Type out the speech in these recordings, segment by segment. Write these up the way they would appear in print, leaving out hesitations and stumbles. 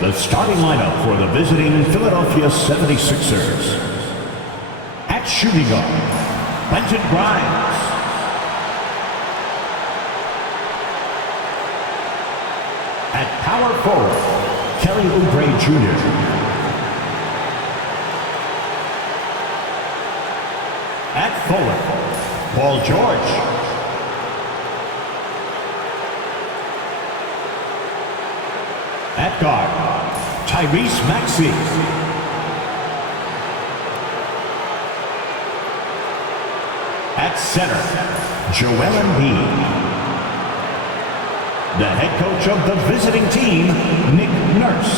The starting lineup for the visiting Philadelphia 76ers. At shooting guard, Quentin Grimes. At power forward, Kelly Oubre Jr. At forward, Paul George. At guard, Tyrese Maxey. At center, Joel Embiid. The head coach of the visiting team, Nick Nurse.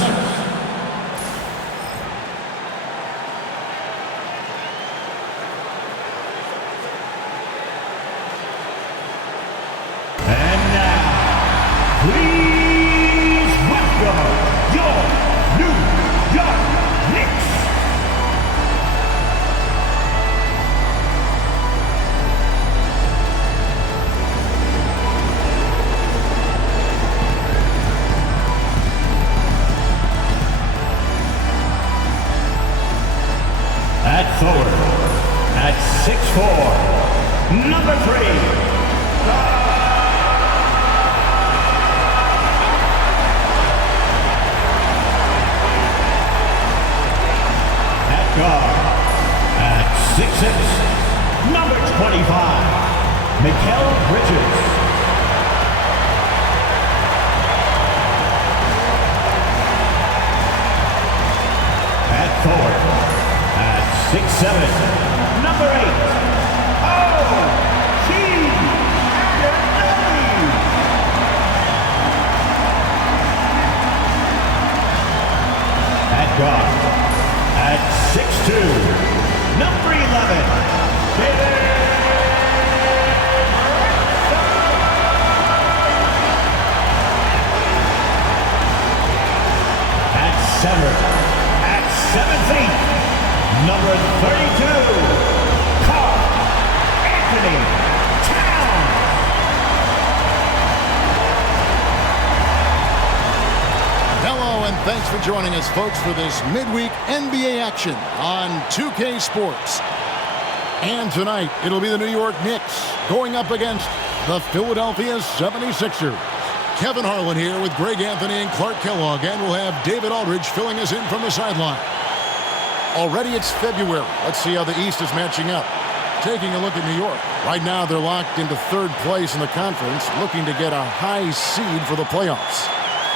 And now, please welcome your New York Knicks. At forward, at 6'4", number 3. At guard, at 6'6", number 25, Mikal Bridges. At forward, 6'7", number 8, O.G. Anunoby. At guard, at 6'2", number 11, Jalen. At center, at 7 feet, number 32, Karl Anthony Towns. Hello, and thanks for joining us, folks, for this midweek NBA action on 2K Sports. And tonight, it'll be the New York Knicks going up against the Philadelphia 76ers. Kevin Harlan here with Greg Anthony and Clark Kellogg, and we'll have David Aldridge filling us in from the sideline. Already it's February. Let's see how the East is matching up. Taking a look at New York. Right now they're locked into 3rd place in the conference, looking to get a high seed for the playoffs.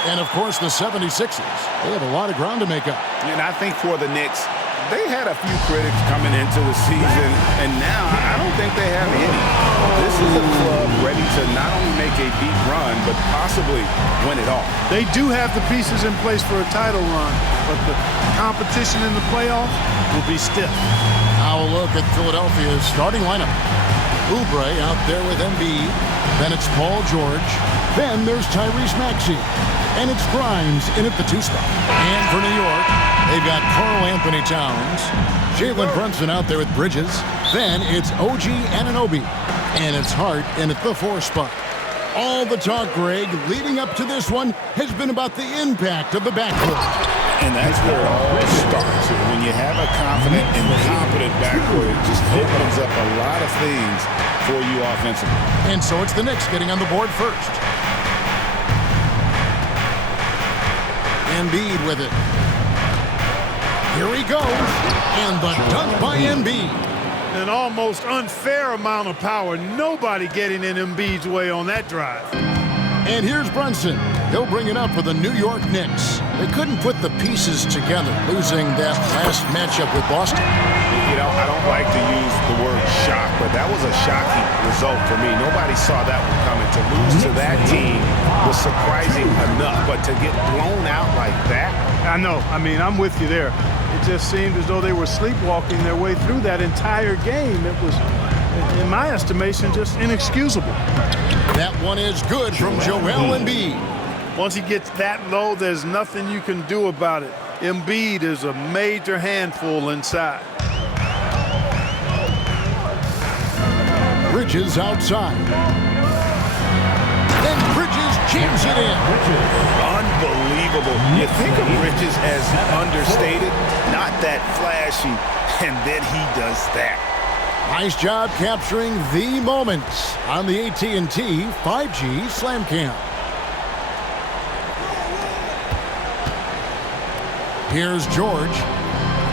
And of course the 76ers. They have a lot of ground to make up. And I think for the Knicks, they had a few critics coming into the season, and now I don't think they have any. This is a club ready to not only make a deep run, but possibly win it all. They do have the pieces in place for a title run, but the competition in the playoffs will be stiff. Now a look at Philadelphia's starting lineup. Oubre out there with Embiid. Then it's Paul George. Then there's Tyrese Maxey. And it's Grimes in at the 2 spot. And for New York, they've got Karl Anthony Towns. Jalen Brunson out there with Bridges. Then it's O.G. Anunoby. And it's Hart in at the 4 spot. All the talk, Greg, leading up to this one has been about the impact of the backcourt. And that's where it all starts. When you have a confident and competent backcourt, it just opens up a lot of things for you offensively. And so it's the Knicks getting on the board first. Embiid with it. Here he goes. And the dunk by Embiid. An almost unfair amount of power. Nobody getting in Embiid's way on that drive. And here's Brunson. He'll bring it up for the New York Knicks. They couldn't put the pieces together, losing that last matchup with Boston. You know, I don't like to use the word shock, but that was a shocking result for me. Nobody saw that one coming. To lose to that team was surprising enough, but to get blown out like that. I know. I mean, I'm with you there. It just seemed as though they were sleepwalking their way through that entire game. It was, in my estimation, just inexcusable. That one is good from Joel Embiid. Once he gets that low, there's nothing you can do about it. Embiid is a major handful inside. Bridges outside. And Bridges jams it in. unbelievable. You think of Bridges as understated, not that flashy, and then he does that. Nice job capturing the moments on the AT&T 5G Slam Cam. Here's George.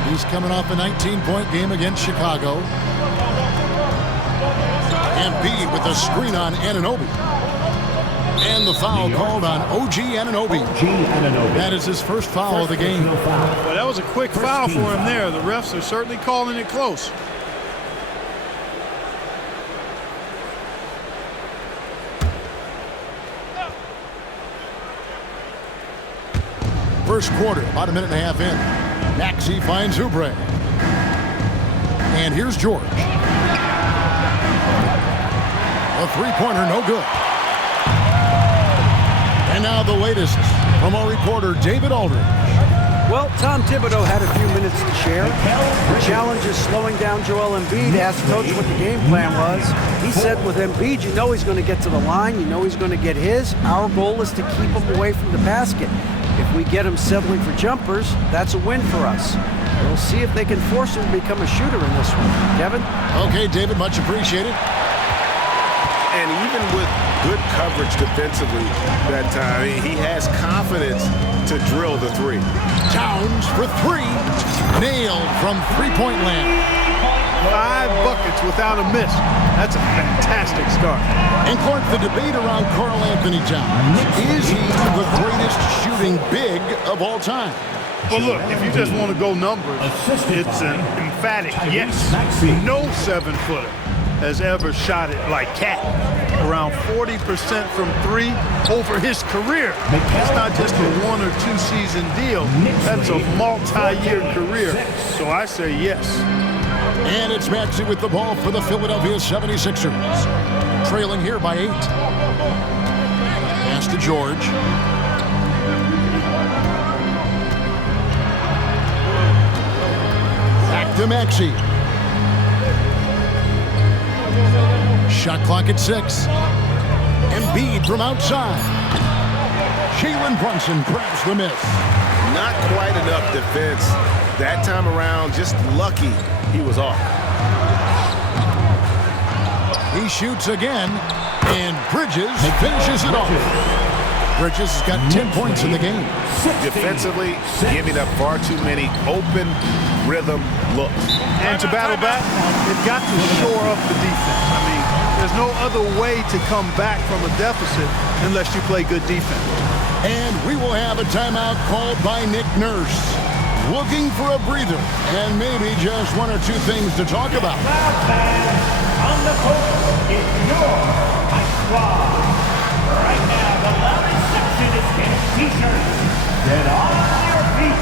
He's coming off a 19-point game against Chicago. Embiid with a screen on Anunoby. And the foul called on OG Anunoby. That is his first foul of the game. Well, that was a quick foul for him there. The refs are certainly calling it close. First quarter, about a minute and a half in. Maxey finds Oubre. And here's George. A three-pointer, no good. And now the latest from our reporter, David Aldridge. Well, Tom Thibodeau had a few minutes to share. The challenge is slowing down Joel Embiid. Asked Coach what the game plan was. He said with Embiid, you know he's going to get to the line. You know he's going to get his. Our goal is to keep him away from the basket. If we get him settling for jumpers, that's a win for us. We'll see if they can force him to become a shooter in this one. Kevin? Okay, David, much appreciated. And even with good coverage defensively that time, he has confidence to drill the three. Towns for three. Nailed from three-point land. 5 buckets without a miss. That's a fantastic start. And Clark, the debate around Karl Anthony Towns. Is he the greatest shooting big of all time? Well, look, if you just want to go numbers, it's an emphatic yes. No 7-footer has ever shot it like Cat. Around 40% from three over his career. It's not just a 1 or 2 season deal. That's a multi-year career. So I say yes. And it's Maxey with the ball for the Philadelphia 76ers. Trailing here by 8. Pass to George. Back to Maxey. Shot clock at 6. Embiid from outside. Jalen Brunson grabs the miss. Not quite enough defense. That time around, just lucky he was off. He shoots again, and Bridges finishes it off. Bridges has got 10 points in the game. Defensively, giving up far too many open rhythm looks. And to battle back, they've got to shore up the defense. I mean, there's no other way to come back from a deficit unless you play good defense. And we will have a timeout called by Nick Nurse. Looking for a breather and maybe just 1 or 2 things to talk about. On the court is your high squad. Right now, the loudest section is getting t-shirts. Get on your feet.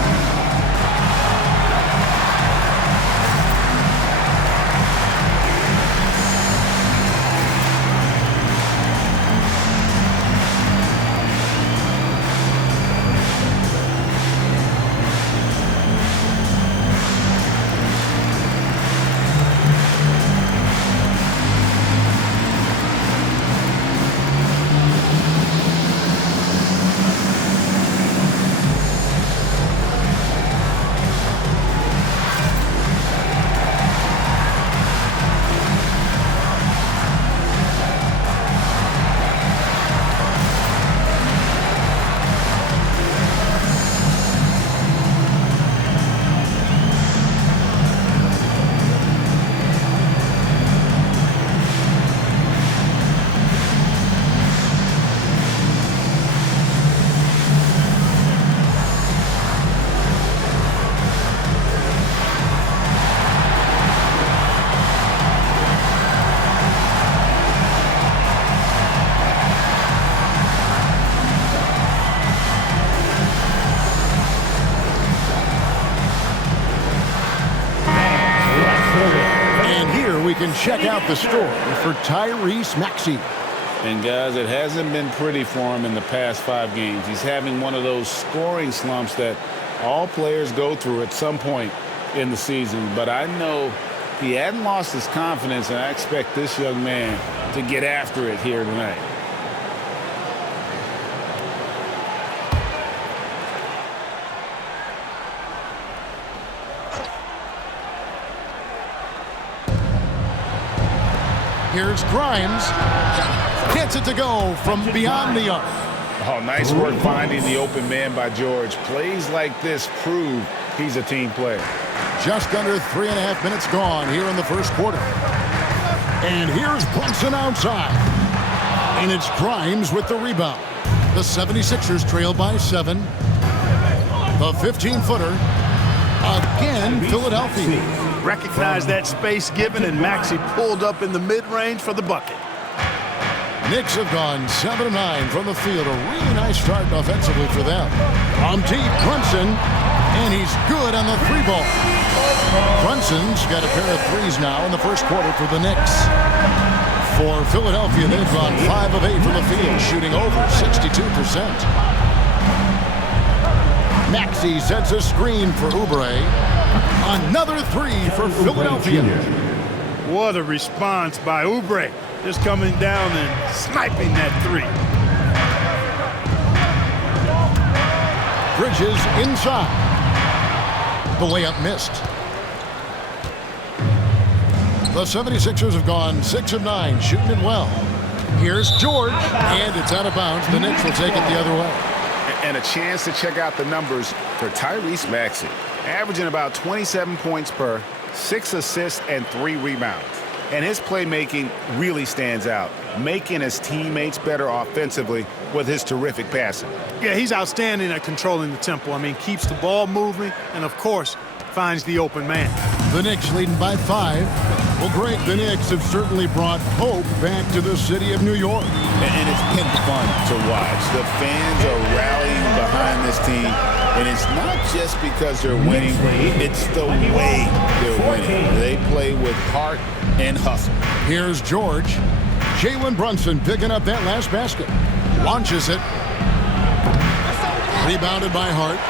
We can check out the story for Tyrese Maxey. And guys, it hasn't been pretty for him in the past 5 games. He's having one of those scoring slumps that all players go through at some point in the season. But I know he hadn't lost his confidence, and I expect this young man to get after it here tonight. Here's Grimes. Gets it to go from beyond the arc. Oh, nice work finding the open man by George. Plays like this prove he's a team player. Just under 3.5 minutes gone here in the first quarter. And here's Brunson outside. And it's Grimes with the rebound. The 76ers trail by 7. The 15-footer. Again, Philadelphia. Recognize that space given, and Maxey pulled up in the mid-range for the bucket. Knicks have gone 7 of 9 from the field. A really nice start offensively for them. From deep, Brunson, and he's good on the 3-ball. Brunson's got a pair of threes now in the first quarter for the Knicks. For Philadelphia, they've gone 5 of 8 from the field, shooting over 62%. Maxey sets a screen for Oubre. Another 3 for Philadelphia. What a response by Oubre. Just coming down and sniping that 3. Bridges inside. The layup missed. The 76ers have gone 6 of 9, shooting it well. Here's George, and it's out of bounds. The Knicks will take it the other way. And a chance to check out the numbers for Tyrese Maxey. Averaging about 27 points per, 6 assists, and 3 rebounds. And his playmaking really stands out, making his teammates better offensively with his terrific passing. Yeah, he's outstanding at controlling the tempo. I mean, keeps the ball moving and, of course, finds the open man. The Knicks leading by 5. Well, Greg, the Knicks have certainly brought hope back to the city of New York. And it's been fun to watch. The fans are rallying behind this team. And it's not just because they're winning, it's the way they're winning. They play with heart and hustle. Here's George. Jalen Brunson picking up that last basket. Launches it. Rebounded by Hart.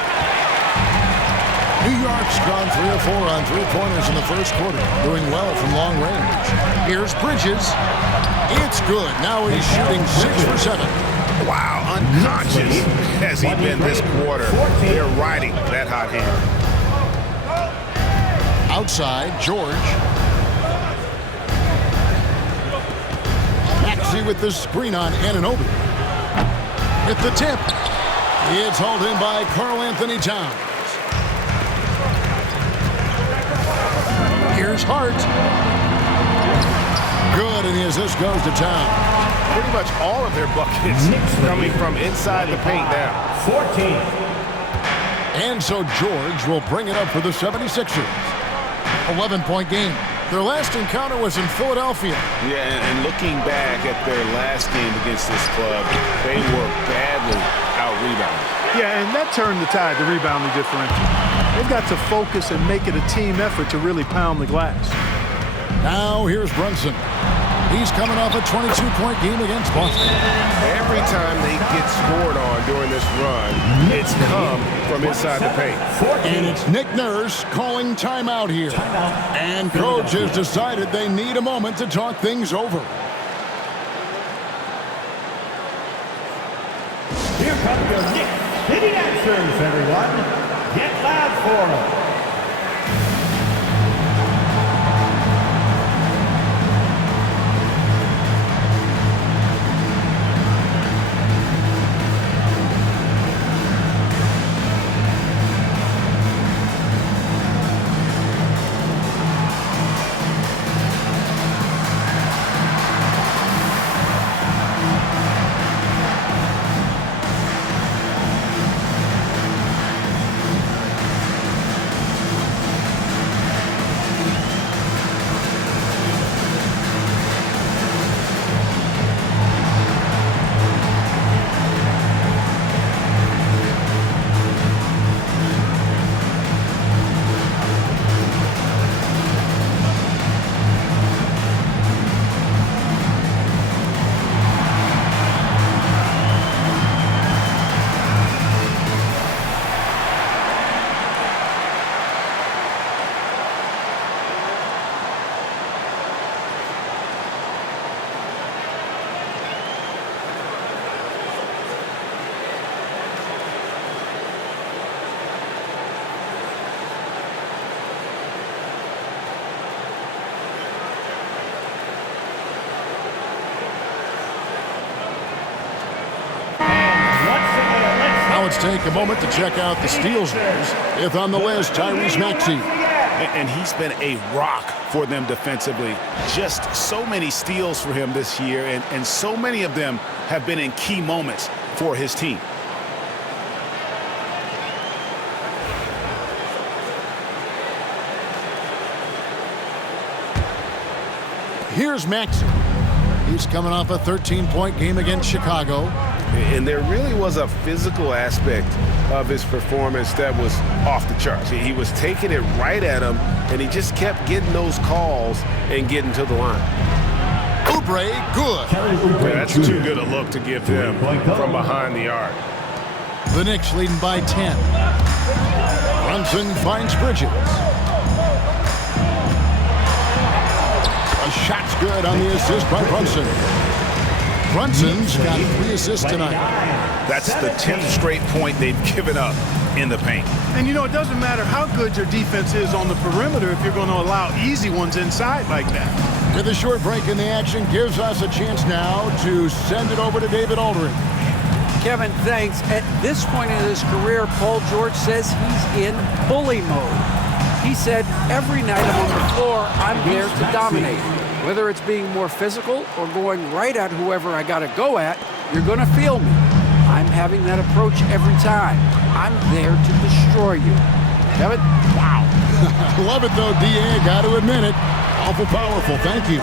New York's gone 3 of 4 on 3-pointers in the first quarter, doing well from long range. Here's Bridges. It's good. Now he's shooting 6 for 7. Wow, unconscious has he been this quarter. They're riding that hot hand. Outside, George. Maxey with the screen on Anunoby. At the tip. It's hauled in by Karl-Anthony Towns. Here's Hart. Good, and the assist goes to Towns. Pretty much all of their buckets coming from inside the paint now. 14. And so George will bring it up for the 76ers. 11-point game. Their last encounter was in Philadelphia. Yeah, and looking back at their last game against this club, they were badly out-rebounded. Yeah, and that turned the tide, the rebounding differential. They've got to focus and make it a team effort to really pound the glass. Now here's Brunson. He's coming off a 22-point game against Boston. Every time they get scored on during this run, it's come from inside the paint. And it's Nick Nurse calling timeout here. And coach has decided they need a moment to talk things over. Here comes your Knicks hitting answers, everyone. Get loud for them. let's take a moment to check out the steals news. Fifth on the list, Tyrese Maxey. And he's been a rock for them defensively. Just so many steals for him this year, and so many of them have been in key moments for his team. Here's Maxey. He's coming off a 13-point game against Chicago. And there really was a physical aspect of his performance that was off the charts. He was taking it right at him, and he just kept getting those calls and getting to the line. Oubre, good. Yeah, that's too good a look to give him from behind the arc. The Knicks leading by 10. Brunson finds Bridges. A shot's good on the assist by Brunson. Brunson's got 3 assists tonight. That's the 10th straight point they've given up in the paint. And, you know, it doesn't matter how good your defense is on the perimeter if you're going to allow easy ones inside like that. With a short break in the action, gives us a chance now to send it over to David Aldridge. Kevin, thanks. At this point in his career, Paul George says he's in bully mode. He said, every night I'm on the floor, I'm there to dominate. Whether it's being more physical or going right at whoever I got to go at, you're going to feel me. I'm having that approach every time. I'm there to destroy you. Kevin? Wow. Love it, though, D.A. Got to admit it. Awful powerful. Thank you.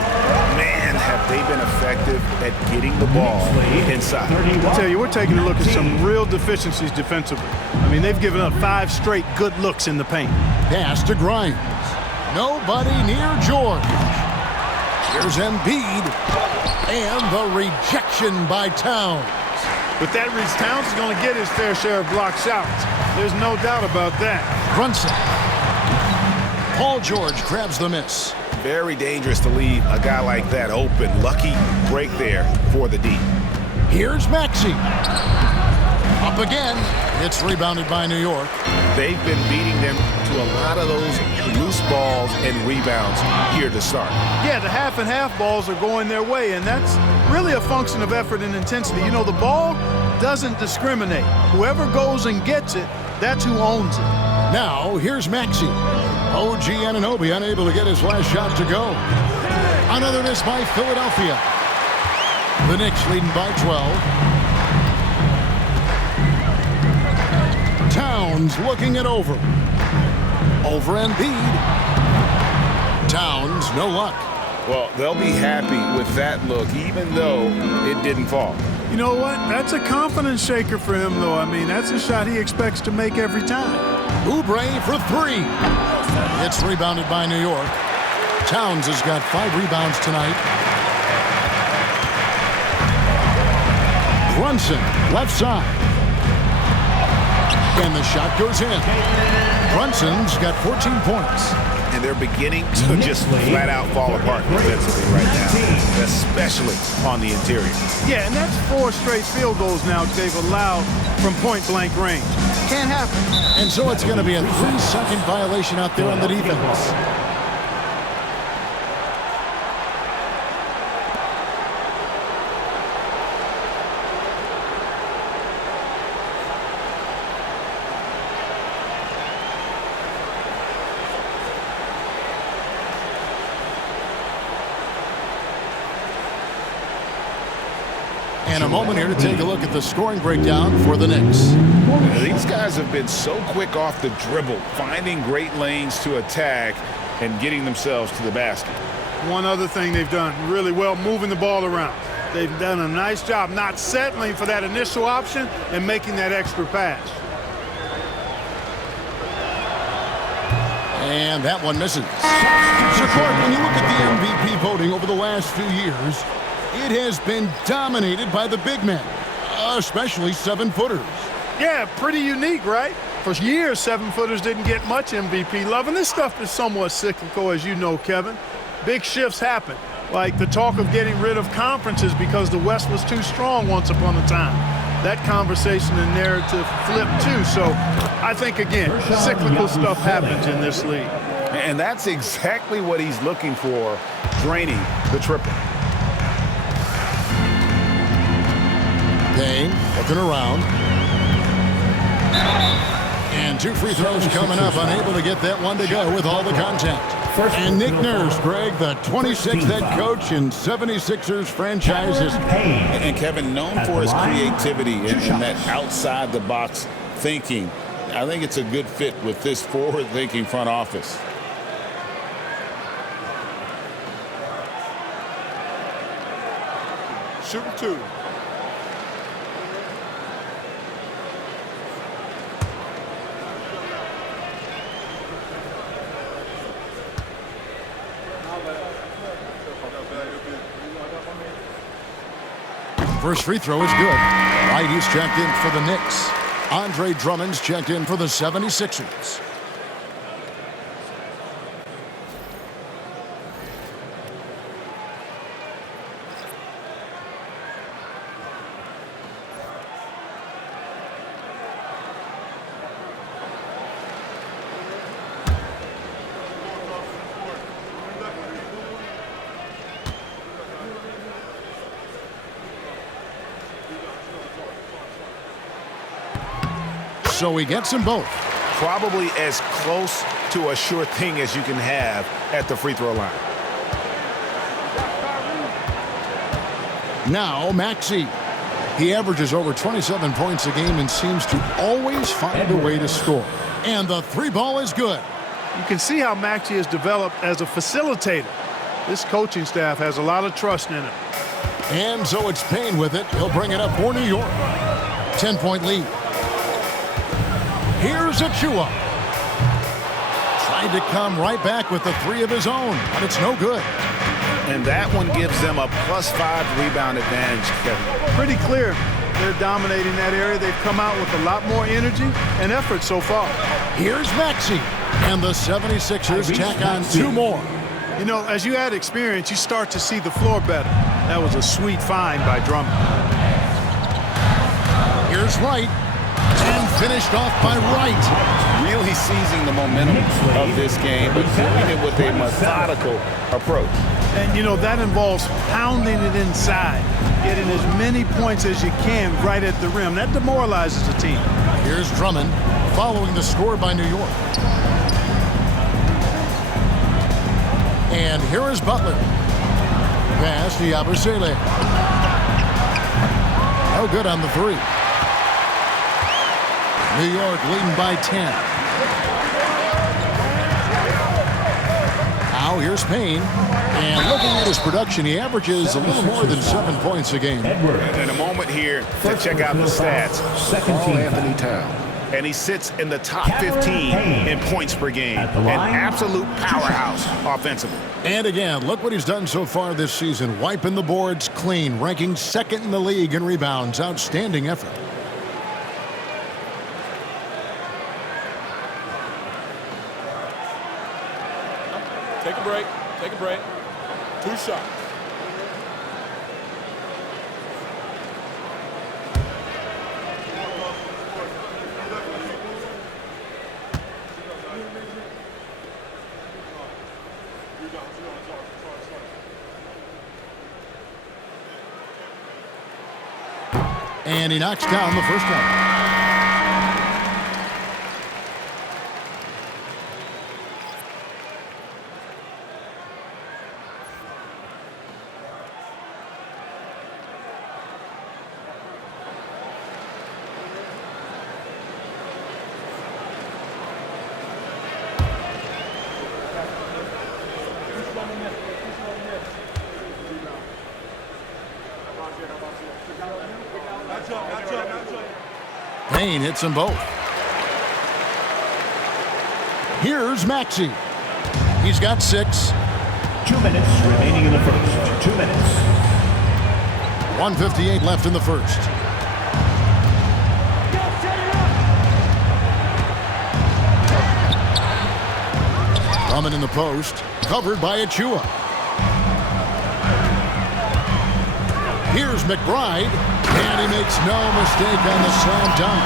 Man, have they been effective at getting the ball inside. I tell you, we're taking a look at some real deficiencies defensively. I mean, they've given up 5 straight good looks in the paint. Pass to Grimes. Nobody near George. Here's Embiid. And the rejection by Towns. With that reach, Towns is going to get his fair share of block shots. There's no doubt about that. Brunson. Paul George grabs the miss. Very dangerous to leave a guy like that open. Lucky break there for the D. Here's Maxey. Up again. It's rebounded by New York. They've been beating them to a lot of those loose balls and rebounds here to start. Yeah, the half and half balls are going their way, and that's really a function of effort and intensity. You know, the ball doesn't discriminate. Whoever goes and gets it, that's who owns it. Now, here's Maxey. OG Anunoby unable to get his last shot to go. Another miss by Philadelphia. The Knicks leading by 12. Towns looking it over. Over Embiid. Towns, no luck. Well, they'll be happy with that look, even though it didn't fall. You know what? That's a confidence shaker for him, though. I mean, that's a shot he expects to make every time. Oubre for 3. It's rebounded by New York. Towns has got 5 rebounds tonight. Brunson, left side. And the shot goes in. Brunson's got 14 points. And they're beginning to just flat out fall apart defensively right now, especially on the interior. Yeah, and that's 4 straight field goals now they've allowed from point-blank range. Can't happen. And so it's going to be a 3-second violation out there on the defense. And a moment here to take a look at the scoring breakdown for the Knicks. These guys have been so quick off the dribble, finding great lanes to attack and getting themselves to the basket. One other thing they've done really well, moving the ball around. They've done a nice job not settling for that initial option and making that extra pass. And that one misses. So, Clark, when you look at the MVP voting over the last few years, it has been dominated by the big men, especially 7-footers. Yeah, pretty unique, right? For years, 7-footers didn't get much MVP love, and this stuff is somewhat cyclical, as you know, Kevin. Big shifts happen, like the talk of getting rid of conferences because the West was too strong once upon a time. That conversation and narrative flipped too, so I think, again, cyclical stuff happens in this league. And that's exactly what he's looking for, draining the triple. Dame looking around. And 2 free throws coming up, unable to get that one to go with all the contact. And Nick Nurse, Greg, the 26th head coach in 76ers franchises. And Kevin, known for his creativity and that outside-the-box thinking. I think it's a good fit with this forward-thinking front office. Shooting 2. First free throw is good. Right, he's checked in for the Knicks. Andre Drummond's checked in for the 76ers. So he gets them both. Probably as close to a sure thing as you can have at the free throw line. Now Maxey. He averages over 27 points a game and seems to always find a way to score. And the 3 ball is good. You can see how Maxey has developed as a facilitator. This coaching staff has a lot of trust in him. And so it's Payne with it. He'll bring it up for New York. 10-point lead. Here's Achua. Tried to come right back with the 3 of his own, but it's no good. And that one gives them a +5 rebound advantage, Kevin. Pretty clear they're dominating that area. They've come out with a lot more energy and effort so far. Here's Maxey. And the 76ers tack on 2 more. You know, as you add experience, you start to see the floor better. That was a sweet find by Drummond. Here's Wright. And finished off by Wright. Really seizing the momentum of this game, but doing it with a methodical approach. And, you know, that involves pounding it inside, getting as many points as you can right at the rim. That demoralizes the team. Here's Drummond following the score by New York. And here is Butler. Pass to Yabusele. No good on the 3. New York leading by 10. Now here's Payne. And looking at his production, he averages a little more than 7 points a game. And a moment here to check out the stats. Carl Anthony Towns. And he sits in the top 15 in points per game. An absolute powerhouse offensively. And again, look what he's done so far this season. Wiping the boards clean, ranking 2nd in the league in rebounds. Outstanding effort. Take a break. Take a break. 2 shots. And he knocks down the first one. Payne hits them both. Here's Maxey. He's got 6. 2 minutes remaining in the first. 2 minutes. 1:58 left in the first. Drummond in the post, covered by Achua. Here's McBride, and he makes no mistake on the slam dunk.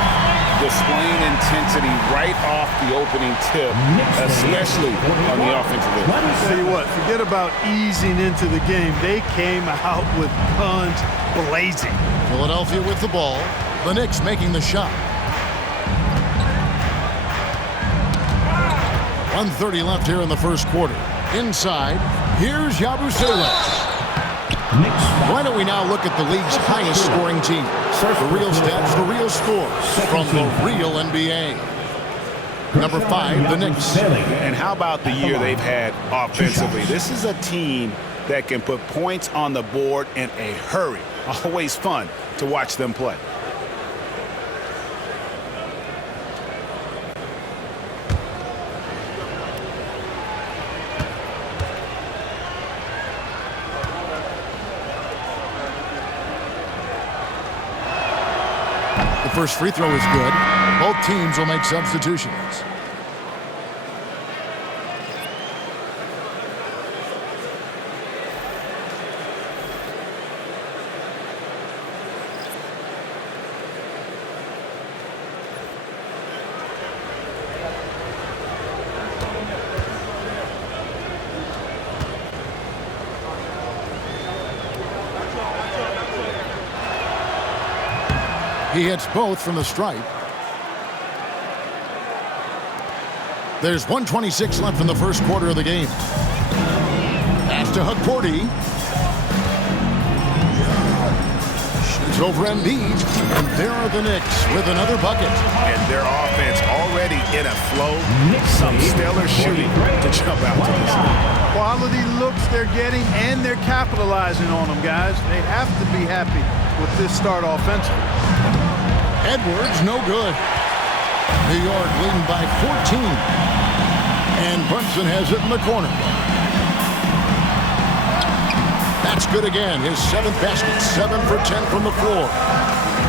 Displaying intensity right off the opening tip, especially on the offensive end. I'll tell you what, forget about easing into the game. They came out with guns blazing. Philadelphia with the ball. The Knicks making the shot. 1:30 left here in the first quarter. Inside, here's Yabusele. Why don't we now look at the league's highest scoring team? The real stats, the real scores from the real NBA. Number 5, the Knicks. And how about the year they've had offensively? This is a team that can put points on the board in a hurry. Always fun to watch them play. The first free throw is good. Both teams will make substitutions. He hits both from the stripe. There's 1:26 left in the first quarter of the game. Pass to Hukporti. Shoots over Embiid. And there are the Knicks with another bucket. And their offense already in a flow. Some stellar shooting to jump out to this league. Quality looks they're getting, and they're capitalizing on them, guys. They have to be happy with this start offensively. Edwards, no good. New York leading by 14. And Brunson has it in the corner. That's good again. His 7th basket, 7 for 10 from the floor.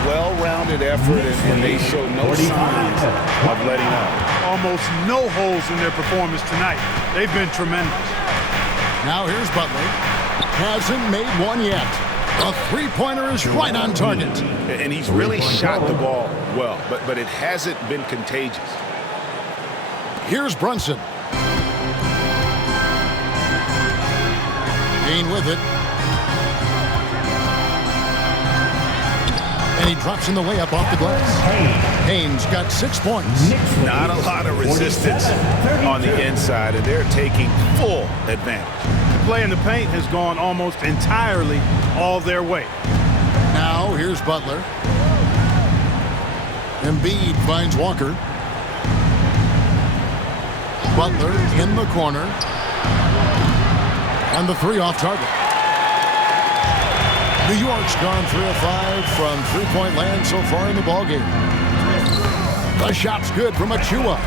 Well-rounded effort, and they show no signs of letting up. Almost no holes in their performance tonight. They've been tremendous. Now here's Butler. Hasn't made one yet. A three-pointer is right on target. And he's really shot the ball well, but it hasn't been contagious. Here's Brunson. Kane with it. And he drops in the layup off the glass. Kane's got 6 points. Not a lot of resistance on the inside, and they're taking full advantage. The play in the paint has gone almost entirely all their way. Now here's Butler. Embiid finds Walker. Butler in the corner. And the 3 off target. New York's gone 3 of 5 from three-point land so far in the ballgame. The shot's good from Achua.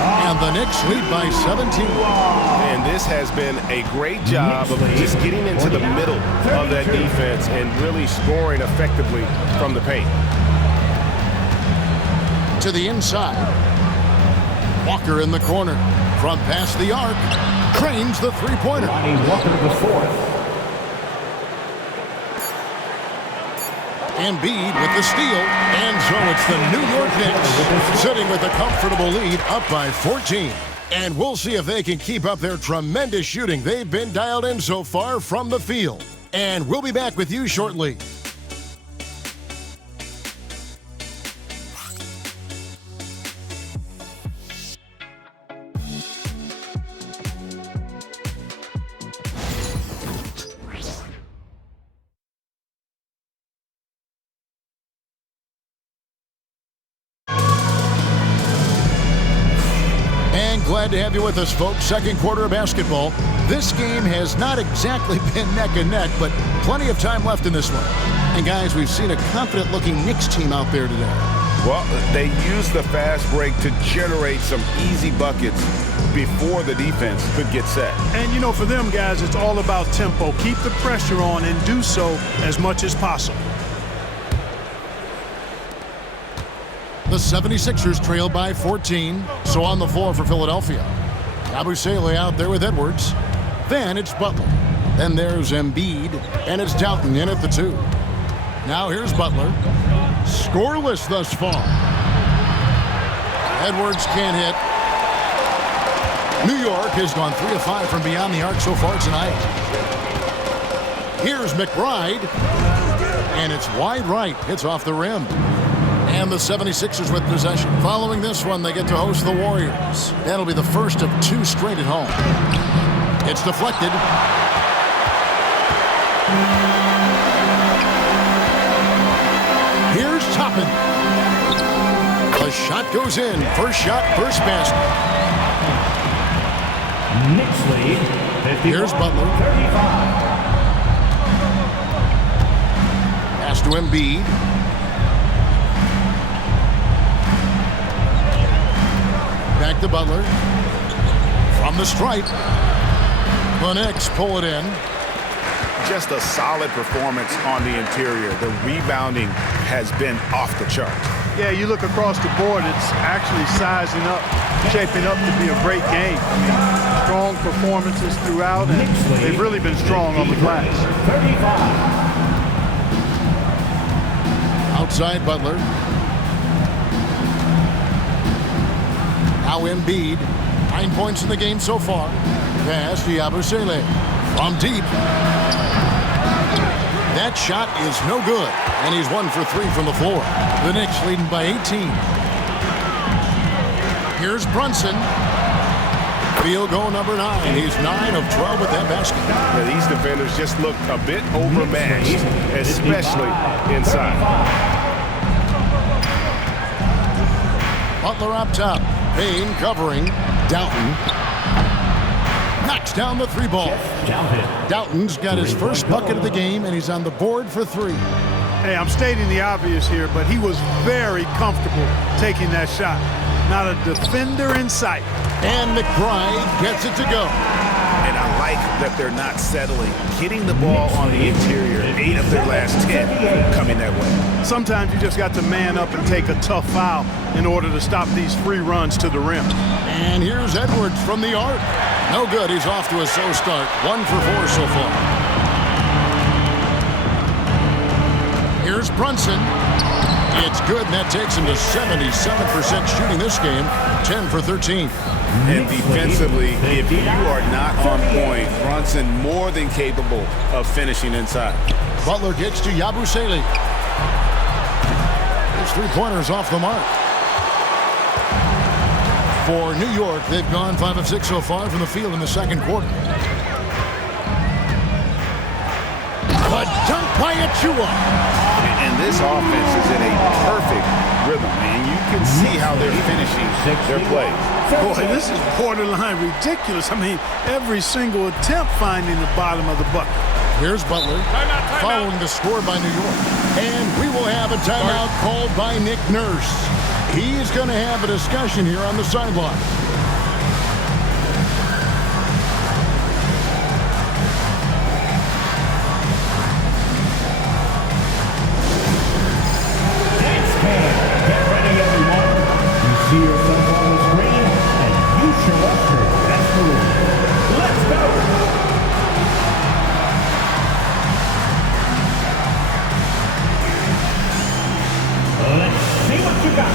And the Knicks lead by 17. And this has been a great job of just getting into the middle of that defense and really scoring effectively from the paint. To the inside. Walker in the corner. From past the arc. Cranes the three-pointer. Walker the 4th. Embiid with the steal. And so it's the New York Knicks sitting with a comfortable lead up by 14. And we'll see if they can keep up their tremendous shooting they've been dialed in so far from the field. And we'll be back with you shortly. Glad to have you with us, folks. Second quarter of basketball. This game has not exactly been neck and neck, but plenty of time left in this one. And guys, we've seen a confident-looking Knicks team out there today. Well, they used the fast break to generate some easy buckets before the defense could get set. And, you know, for them guys, it's all about tempo. Keep the pressure on and do so as much as possible. The 76ers trail by 14. So on the floor for Philadelphia. Yabusele out there with Edwards. Then it's Butler. Then there's Embiid. And it's Doughton in at the 2. Now here's Butler. Scoreless thus far. Edwards can't hit. New York has gone 3 of 5 from beyond the arc so far tonight. Here's McBride. And it's wide right. It's off the rim. And the 76ers with possession. Following this one, they get to host the Warriors. That'll be the first of 2 straight at home. It's deflected. Here's Toppin. The shot goes in. First shot, first basket. Knicks lead. Here's Butler. 35. Pass to Embiid. Back to Butler. From the stripe. The Knicks pull it in. Just a solid performance on the interior. The rebounding has been off the chart. Yeah, you look across the board, it's actually sizing up, shaping up to be a great game. I mean, strong performances throughout, and they've really been strong on the glass. 35. Outside Butler. Now Embiid. 9 points in the game so far. Pass to Yabusele. From deep. That shot is no good. And he's 1 for 3 from the floor. The Knicks leading by 18. Here's Brunson. Field goal number 9. He's 9 of 12 with that basket. Yeah, these defenders just looked a bit overmatched, especially inside. Butler up top. Payne covering. Doughton. Knocks down the 3 ball. Doughton's got his first bucket of the game, and he's on the board for 3. Hey, I'm stating the obvious here, but he was very comfortable taking that shot. Not a defender in sight. And McBride gets it to go. And I like that they're not settling. Getting the ball on the interior, 8 of their last 10 coming that way. Sometimes you just got to man up and take a tough foul in order to stop these free runs to the rim. And here's Edwards from the arc. No good. He's off to a slow start. 1 for 4 so far. Here's Brunson. It's good, and that takes him to 77% shooting this game. 10 for 13. And defensively, if you are not on point, Brunson more than capable of finishing inside. Butler gets to Yabusele. His 3-pointers off the mark. For New York, they've gone 5 of 6 so far from the field in the second quarter. A dunk by Achua. And this offense is in a perfect rhythm, and you can see how they're finishing their plays. Boy, this is borderline ridiculous. I mean, every single attempt finding the bottom of the bucket. Here's Butler following the score by New York. And we will have a timeout called by Nick Nurse. He's going to have a discussion here on the sideline. Get ready, everyone. You see yourself on the screen, and you show us your best move. Let's go. Let's see what you got.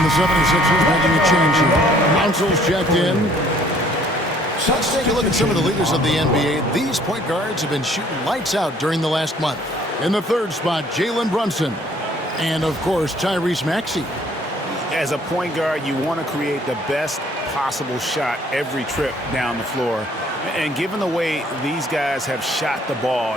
The 76ers making a change here. Council's checked in. Let's take a look at some of the leaders of the NBA. These point guards have been shooting lights out during the last month. In the 3rd spot, Jalen Brunson. And, of course, Tyrese Maxey. as a point guard, you want to create the best possible shot every trip down the floor. And given the way these guys have shot the ball,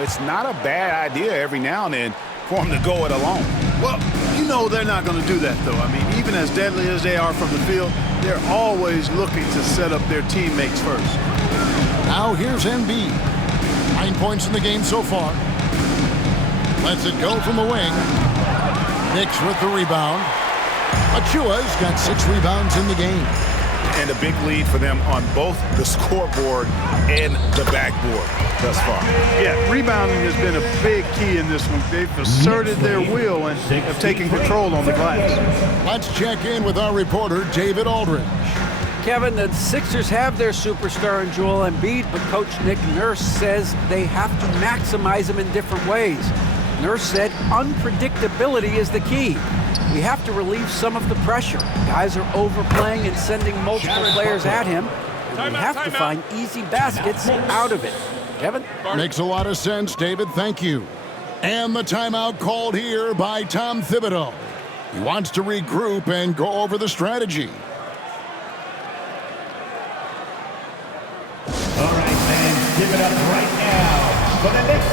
it's not a bad idea every now and then for them to go it alone. Well, they're not going to do that, though. I mean, even as deadly as they are from the field, they're always looking to set up their teammates first. Now here's Embiid. 9 points in the game so far. Lets it go from the wing. Knicks with the rebound. Achua's got 6 rebounds in the game. And a big lead for them on both the scoreboard and the backboard thus far. Yeah, rebounding has been a big key in this one. They've asserted their will and have taken control on the glass. Let's check in with our reporter, David Aldridge. Kevin, the Sixers have their superstar in Joel Embiid, but Coach Nick Nurse says they have to maximize him in different ways. Nurse said unpredictability is the key. We have to relieve some of the pressure. Guys are overplaying and sending multiple players at him. And we have to find easy baskets out of it. Kevin? Makes a lot of sense, David. Thank you. And the timeout called here by Tom Thibodeau. He wants to regroup and go over the strategy. All right, fans, give it up right now for the Knicks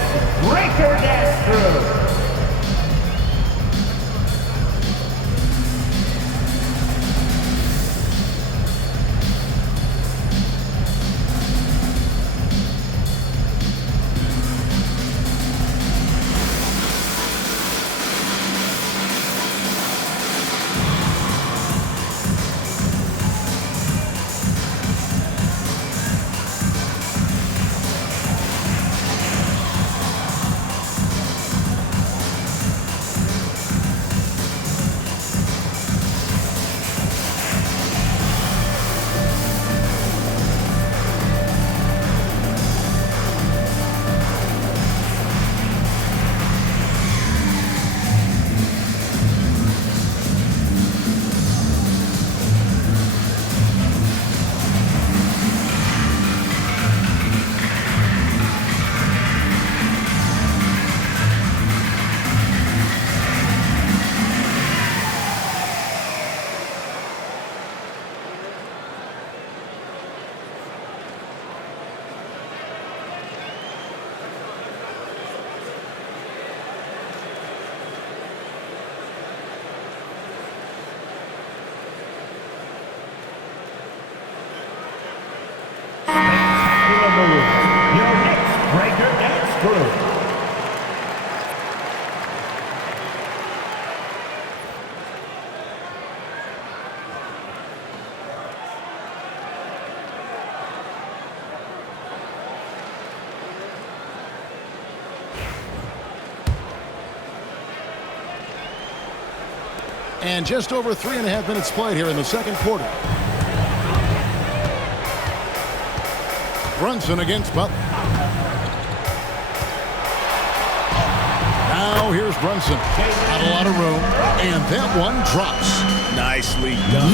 Breaker Dance Crew. Your Knicks Breaker Dance Crew. And just over 3.5 minutes played here in the second quarter. Brunson against Butler. Now here's Brunson. Not a lot of room. And that one drops. Nicely done.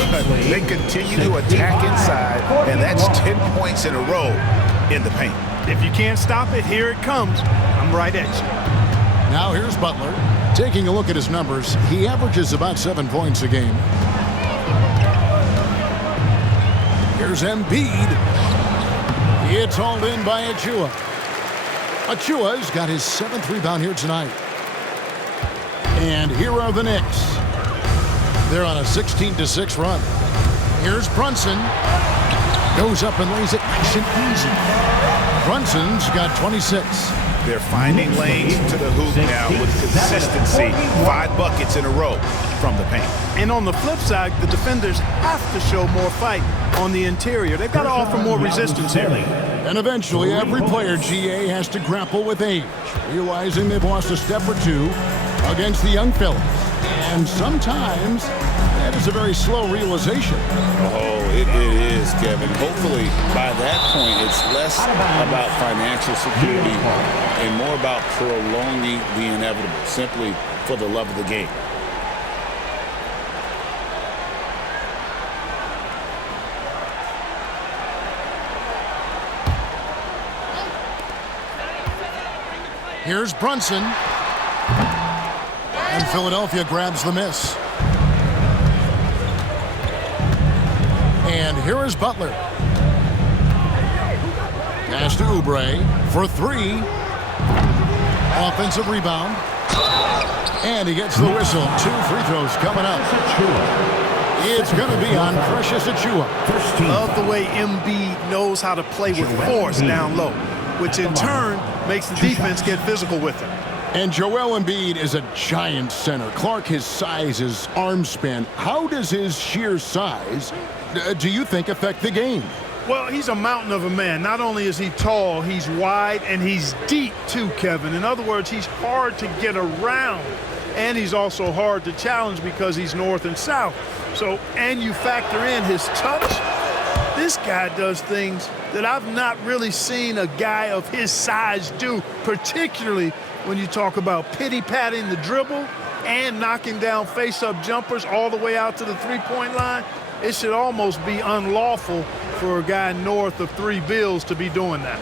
They continue to attack inside, and that's 10 points in a row in the paint. If you can't stop it, here it comes. I'm right at you. Now here's Butler. Taking a look at his numbers, he averages about 7 points a game. Here's Embiid. It's hauled in by Achua. Achua's got his 7th rebound here tonight. And here are the Knicks. They're on a 16-6 run. Here's Brunson. Goes up and lays it nice and easy. Brunson's got 26. They're finding lanes to the hoop now with consistency. 5 buckets in a row from the paint. And on the flip side, the defenders have to show more fight on the interior. They've got to offer more resistance here. And eventually, every player, GA, has to grapple with age, realizing they've lost a step or two against the young fellas. And sometimes, that is a very slow realization. Oh, it is, Kevin. Hopefully, by that point, it's less about financial security and more about prolonging the inevitable, simply for the love of the game. Here's Brunson. And Philadelphia grabs the miss. And here is Butler. Pass to Oubre for three. Offensive rebound. And he gets the whistle. 2 free throws coming up. It's going to be on Precious Achiuwa. Love the way Embiid knows how to play with force down low, which in turn makes the defense get physical with him. And Joel Embiid is a giant center. Clark, his size, his arm span. How does his sheer size, do you think, affect the game? Well, he's a mountain of a man. Not only is he tall, he's wide, and he's deep too, Kevin. In other words, he's hard to get around. And he's also hard to challenge because he's north and south. So, and you factor in his touch. This guy does things that I've not really seen a guy of his size do, particularly when you talk about pity-patting the dribble and knocking down face-up jumpers all the way out to the three-point line. It should almost be unlawful for a guy north of 3 bills to be doing that.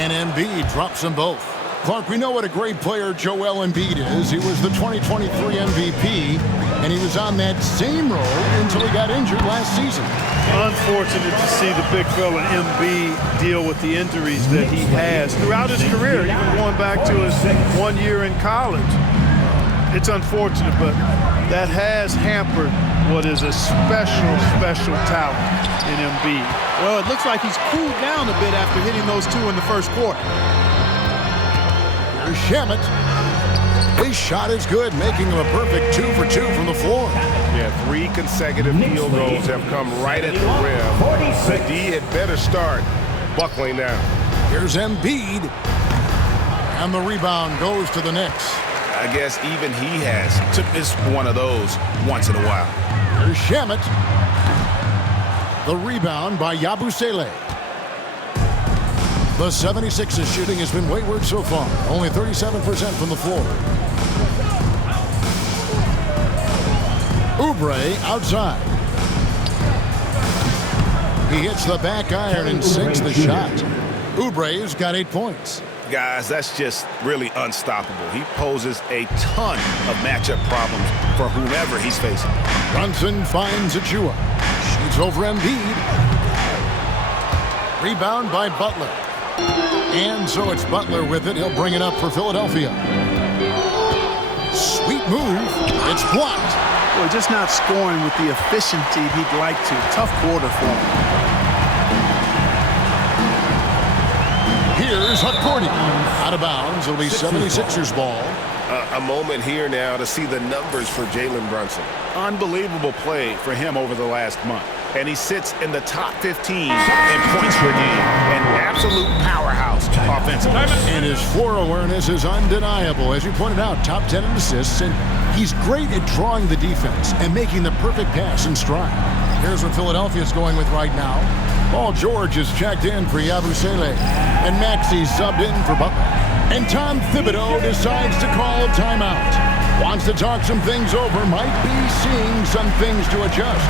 And Embiid drops them both. Clark, we know what a great player Joel Embiid is. He was the 2023 MVP, and he was on that same role until he got injured last season. Unfortunate to see the big fella Embiid deal with the injuries that he has throughout his career, even going back to his 1 year in college. It's unfortunate, but that has hampered what is a special talent in Embiid. Well, it looks like he's cooled down a bit after hitting those 2 in the first quarter. Here's Shamet. His shot is good, making him a perfect 2 for 2 from the floor. Yeah, 3 consecutive field goals have come right at the rim. The D had better start buckling down. Here's Embiid. And the rebound goes to the Knicks. I guess even he has to miss one of those once in a while. Here's Shamet. The rebound by Yabusele. The 76ers shooting has been wayward so far. Only 37% from the floor. Oubre outside. He hits the back iron and sinks the shot. Oubre's got 8 points. Guys, that's just really unstoppable. He poses a ton of matchup problems for whomever he's facing. Brunson finds Achiuwa. Shoots over Embiid. Rebound by Butler. And so it's Butler with it. He'll bring it up for Philadelphia. Sweet move. It's blocked. Boy, just not scoring with the efficiency he'd like to. Tough quarter for him. Here's Hakordi. Out of bounds. It'll be 76ers ball. A moment here now to see the numbers for Jalen Brunson. Unbelievable play for him over the last month. And he sits in the top 15 in points per game. An absolute powerhouse offensively. And his floor awareness is undeniable. As you pointed out, top 10 in assists. And he's great at drawing the defense and making the perfect pass in stride. Here's what Philadelphia's going with right now. Paul George is checked in for Yabusele. And Maxey subbed in for Butler. And Tom Thibodeau decides to call a timeout. Wants to talk some things over. Might be seeing some things to adjust.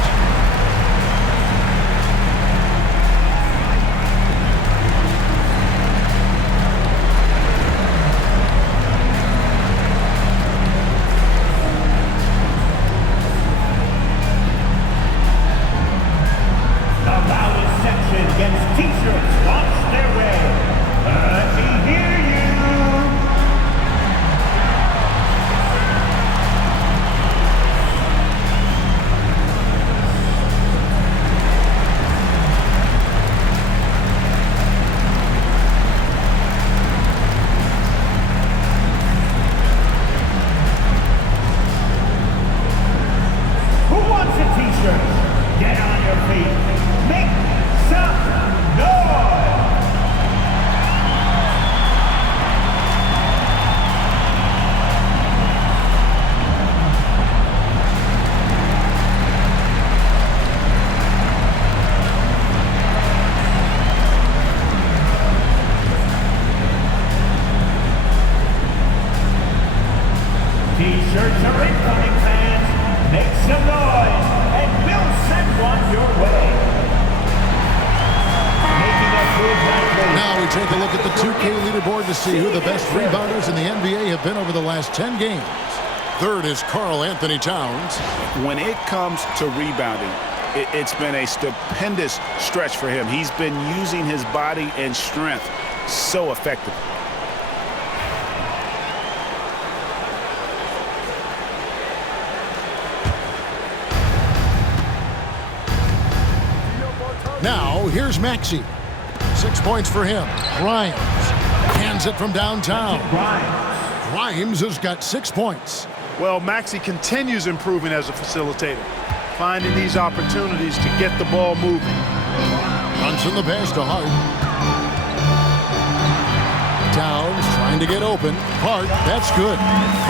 T-shirts are incoming, fans. Make some noise, and we'll send one your way. Making a move right. Now we take a look at the 2K leaderboard to see who the best rebounders in the NBA have been over the last 10 games. third is Karl Anthony Towns. When it comes to rebounding, it's been a stupendous stretch for him. He's been using his body and strength so effectively. Now, here's Maxey. 6 points for him. Grimes hands it from downtown. Grimes has got 6 points. Well, Maxey continues improving as a facilitator, finding these opportunities to get the ball moving. Brunson the pass to Hart. Towns trying to get open. Hart, that's good.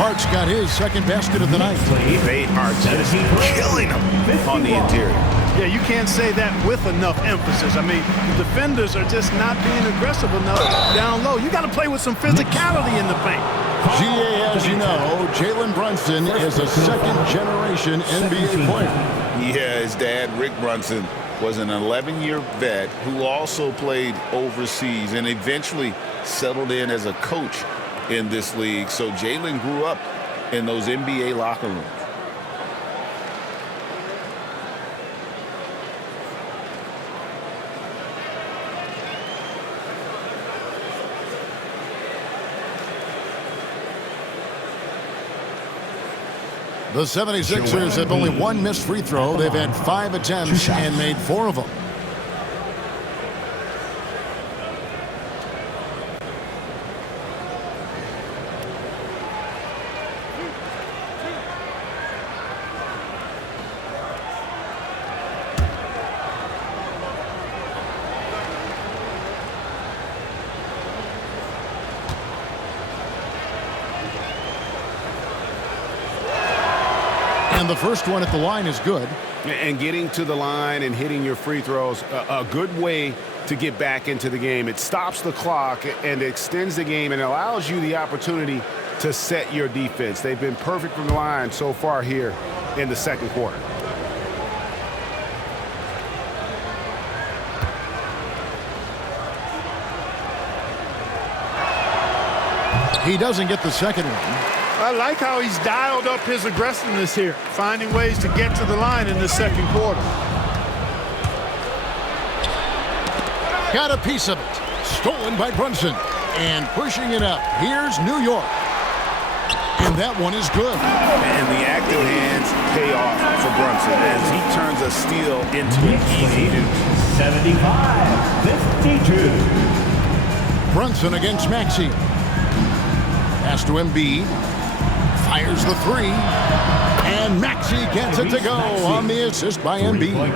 Hart's got his second basket of the night. They are just killing him on the interior. Yeah, you can't say that with enough emphasis. I mean, the defenders are just not being aggressive enough down low. You got to play with some physicality in the paint. GA, as you know, Jalen Brunson is a second-generation NBA player. Yeah, his dad, Rick Brunson, was an 11-year vet who also played overseas and eventually settled in as a coach in this league. So Jalen grew up in those NBA locker rooms. The 76ers have only one missed free throw. They've had 5 attempts and made 4 of them. And the first one at the line is good. And getting to the line and hitting your free throws, a good way to get back into the game. It stops the clock and extends the game and allows you the opportunity to set your defense. They've been perfect from the line so far here in the second quarter. He doesn't get the second one. I like how he's dialed up his aggressiveness here, finding ways to get to the line in the second quarter. Got a piece of it. Stolen by Brunson. And pushing it up. Here's New York. And that one is good. And the active hands pay off for Brunson as he turns a steal into an easy do. 75-52. Brunson against Maxey. Pass to Embiid. Fires the three. And Maxey gets it to go on the assist by Embiid.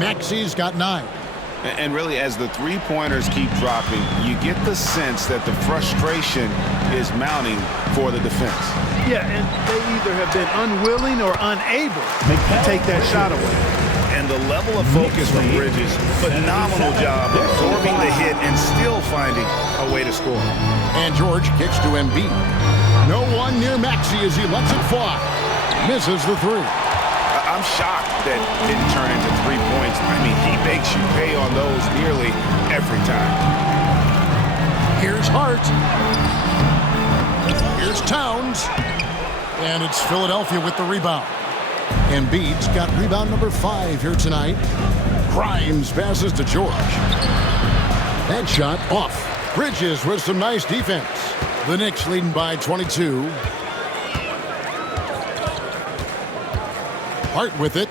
Maxey's got 9. And really, as the three-pointers keep dropping, you get the sense that the frustration is mounting for the defense. Yeah, and they either have been unwilling or unable to take that shot away. And the level of focus from Bridges, phenomenal job absorbing the hit and still finding a way to score. And George kicks to Embiid. No one near Maxey as he lets it fly. Misses the three. I'm shocked that didn't turn into 3 points. I mean, he makes you pay on those nearly every time. Here's Hart. Here's Towns. And it's Philadelphia with the rebound. Embiid's got rebound number 5 here tonight. Grimes passes to George. That shot off. Bridges with some nice defense. The Knicks leading by 22. Hart with it.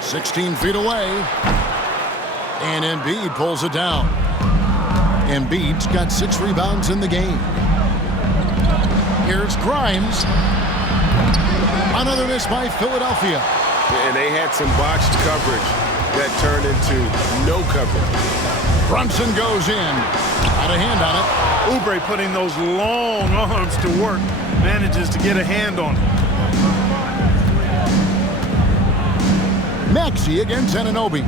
16 feet away. And Embiid pulls it down. Embiid's got 6 rebounds in the game. Here's Grimes. Another miss by Philadelphia. And they had some botched coverage that turned into no coverage. Brunson goes in. Got a hand on it. Oubre putting those long arms to work. Manages to get a hand on it. Maxey against Anunoby.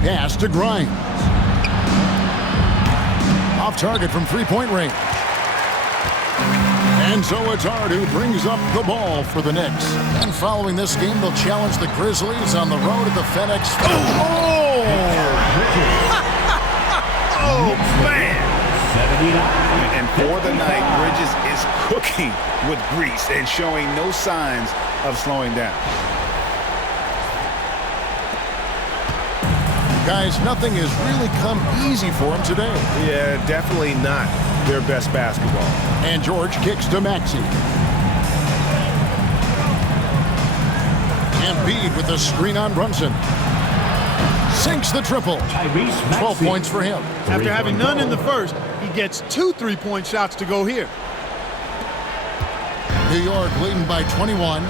Pass to Grimes. Off target from three-point range. And so it's Hart who brings up the ball for the Knicks. And following this game, they'll challenge the Grizzlies on the road at the FedEx. Oh, man. And for the night, Bridges is cooking with grease and showing no signs of slowing down. Guys, nothing has really come easy for him today. Yeah, definitely not their best basketball. And George kicks to Maxey. Embiid with the screen on Brunson. Sinks the triple. 12 points for him. After having none in the first, he gets 2 3-point shots to go here. New York leading by 21.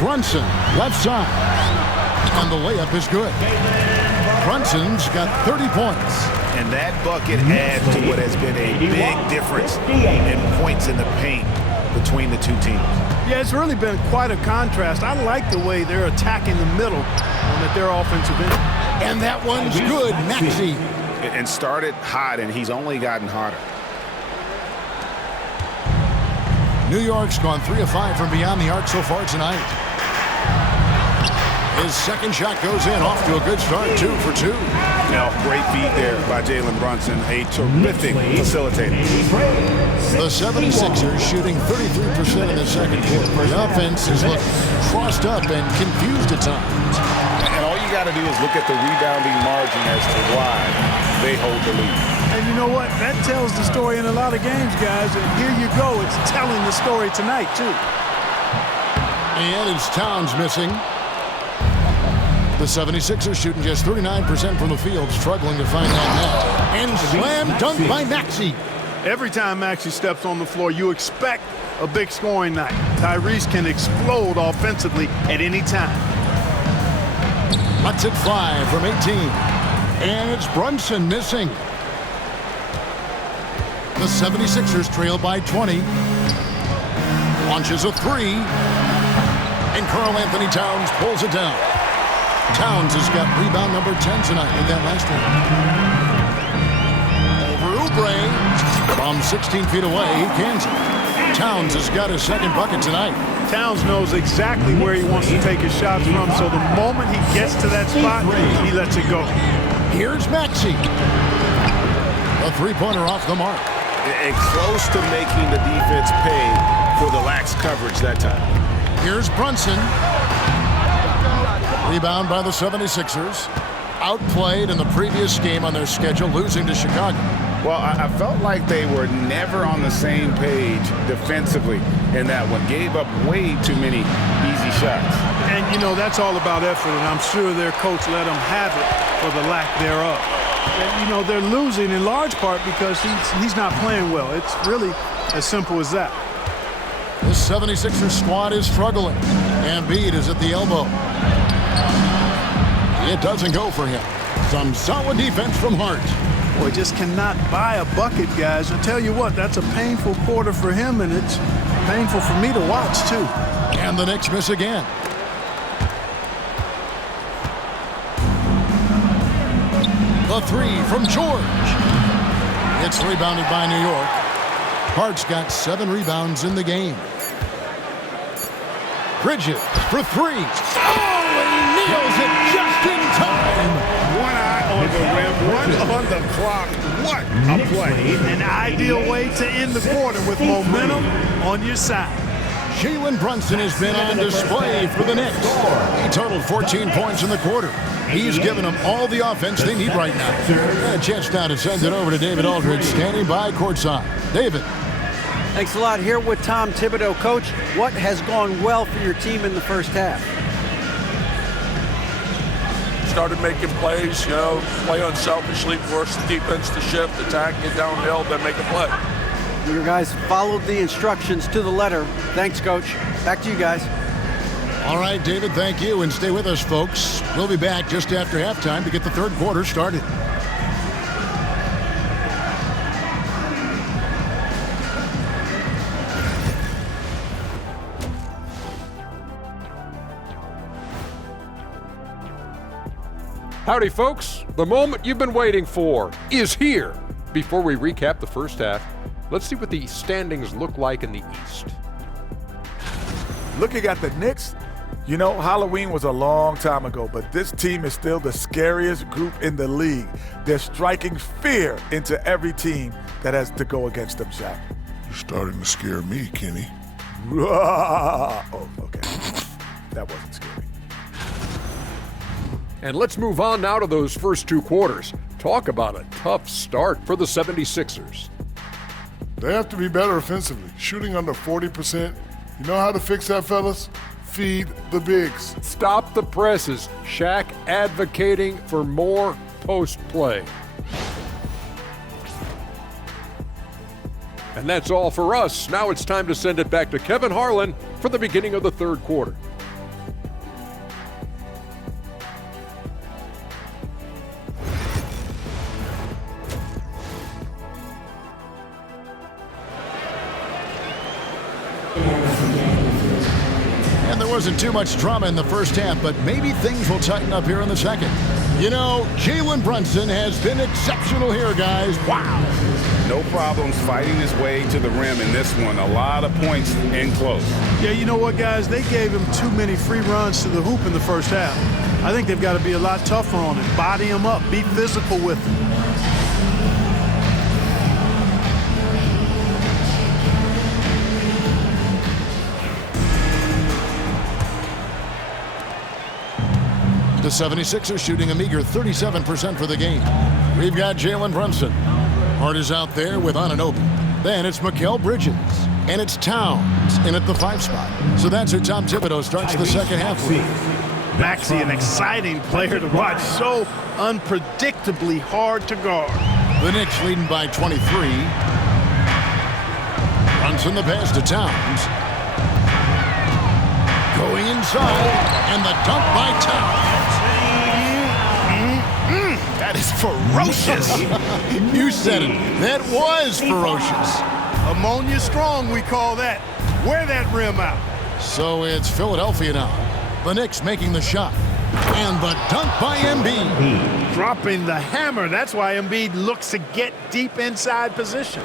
Brunson, left side. And the layup is good. Brunson's got 30 points. And that bucket adds to what has been a big difference in points in the paint between the two teams. Yeah, it's really been quite a contrast. I like the way they're attacking the middle at their offensive end. And that one's good, Maxey. And started hot, and he's only gotten hotter. New York's gone 3 of 5 from beyond the arc so far tonight. His second shot goes in, off to a good start, 2 for 2. Now, great feed there by Jalen Brunson, a terrific facilitator. The 76ers shooting 33% in the second quarter. The offense has looked crossed up and confused at times. And all you got to do is look at the rebounding margin as to why they hold the lead. And you know what? That tells the story in a lot of games, guys. And here you go. It's telling the story tonight, too. And it's Towns missing. The 76ers shooting just 39% from the field, struggling to find that net. And slam dunk by Maxey. Every time Maxey steps on the floor, you expect a big scoring night. Tyrese can explode offensively at any time. Cuts it 5 from 18. And it's Brunson missing. The 76ers trail by 20. Launches a 3. And Karl Anthony Towns pulls it down. Towns has got rebound number 10 tonight with that last one. Over Oubre. From 16 feet away, he cans it. Towns has got his second bucket tonight. Towns knows exactly where he wants to take his shots from, so the moment he gets to that spot, he lets it go. Here's Maxey. A three-pointer off the mark. And close to making the defense pay for the lax coverage that time. Here's Brunson. Rebound by the 76ers. Outplayed in the previous game on their schedule, losing to Chicago. Well, I felt like they were never on the same page defensively in that one. Gave up way too many easy shots. And, you know, that's all about effort, and I'm sure their coach let them have it for the lack thereof. And, you know, they're losing in large part because he's not playing well. It's really as simple as that. The 76ers squad is struggling. Embiid is at the elbow. It doesn't go for him. Some solid defense from Hart. Boy, just cannot buy a bucket, guys. I tell you what, that's a painful quarter for him, and it's painful for me to watch, too. And the Knicks miss again. The 3 from George. It's rebounded by New York. Hart's got 7 rebounds in the game. Bridges for 3. Oh, he nails it just in time. One eye on the rim, one on the clock. What a play. An ideal way to end the quarter with momentum on your side. Jalen Brunson has been on display for the Knicks. He totaled 14 points in the quarter. He's given them all the offense they need right now. A chance now to send it over to David Aldridge, standing by courtside. David. Thanks a lot. Here with Tom Thibodeau. Coach, what has gone well for your team in the first half? Started making plays, play unselfishly, force the defense to shift, attack, get downhill, then make a play. You guys followed the instructions to the letter. Thanks, Coach. Back to you guys. All right, David, thank you. And stay with us, folks. We'll be back just after halftime to get the third quarter started. Howdy, folks. The moment you've been waiting for is here. Before we recap the first half, let's see what the standings look like in the East. Looking at the Knicks, You know, Halloween was a long time ago, but this team is still the scariest group in the league. They're striking fear into every team that has to go against them, Shaq. You're starting to scare me, Kenny. Oh, okay. That wasn't scary. And let's move on now to those first two quarters. Talk about a tough start for the 76ers. They have to be better offensively, shooting under 40%. You know how to fix that, fellas? Feed the bigs. Stop the presses. Shaq advocating for more post play. And that's all for us. Now it's time to send it back to Kevin Harlan for the beginning of the third quarter. And there wasn't too much drama in the first half, but maybe things will tighten up here in the second. You know, Jalen Brunson has been exceptional here, guys. Wow. No problems fighting his way to the rim in this one. A lot of points in close. Yeah, you know what, guys? They gave him too many free runs to the hoop in the first half. I think they've got to be a lot tougher on him. Body him up. Be physical with him. The 76ers shooting a meager 37% for the game. We've got Jalen Brunson. Hart is out there with Anunoby. Then it's Mikal Bridges. And it's Towns in at the 5 spot. So that's who Tom Thibodeau starts the second half with. Maxey, an exciting player to watch. So unpredictably hard to guard. The Knicks leading by 23. Brunson the pass to Towns. Going inside. And the dunk by Towns. That is ferocious. You said it. That was ferocious. Ammonia strong, we call that. Wear that rim out. So it's Philadelphia now. The Knicks making the shot. And the dunk by Embiid. Dropping the hammer. That's why Embiid looks to get deep inside position.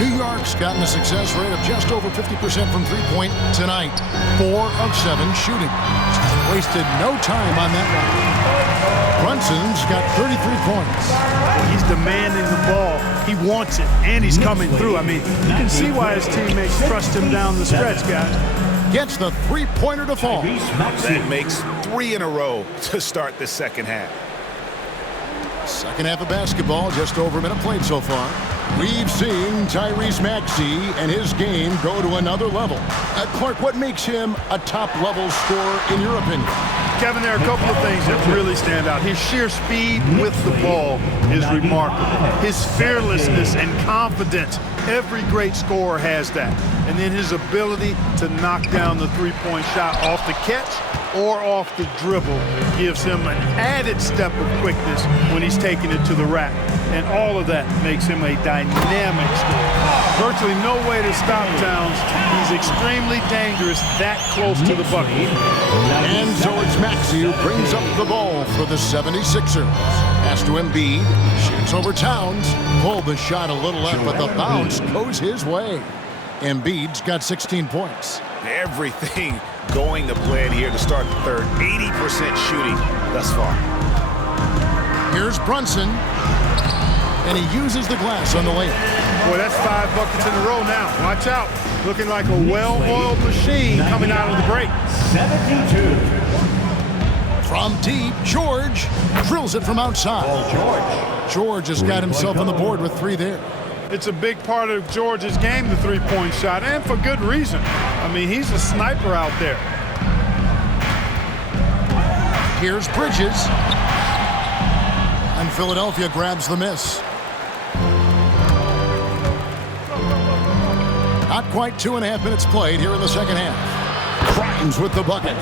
New York's gotten a success rate of just over 50% from three-point tonight. 4 of 7 shooting. Wasted no time on that one. Brunson's got 33 points. He's demanding the ball. He wants it, and he's coming through. I mean, you can see why his teammates trust him down the stretch, guys. Gets the three-pointer to fall. That makes 3 in a row to start the second half. Second half of basketball, just over a minute played so far. We've seen Tyrese Maxey and his game go to another level. Clark, what makes him a top-level scorer in your opinion? Kevin, there are a couple of things that really stand out. His sheer speed with the ball is remarkable. His fearlessness and confidence, every great scorer has that. And then his ability to knock down the three-point shot off the catch or off the dribble gives him an added step of quickness when he's taking it to the rack. And all of that makes him a dynamic scorer. Virtually no way to stop Towns. He's extremely dangerous that close to the bucket. And so it's Maxey who brings up the ball for the 76ers. Pass to Embiid, shoots over Towns, pulled the shot a little left, but the bounce goes his way. Embiid's got 16 points. Everything going to plan here to start the third. 80% shooting thus far. Here's Brunson, and he uses the glass on the layup. Boy, that's 5 buckets in a row now. Watch out. Looking like a well-oiled machine coming out of the break. 72. From deep, George drills it from outside. George has got himself on the board with 3 there. It's a big part of George's game, the three-point shot, and for good reason. I mean, he's a sniper out there. Here's Bridges. And Philadelphia grabs the miss. Not quite 2.5 minutes played here in the second half. Grimes with the bucket.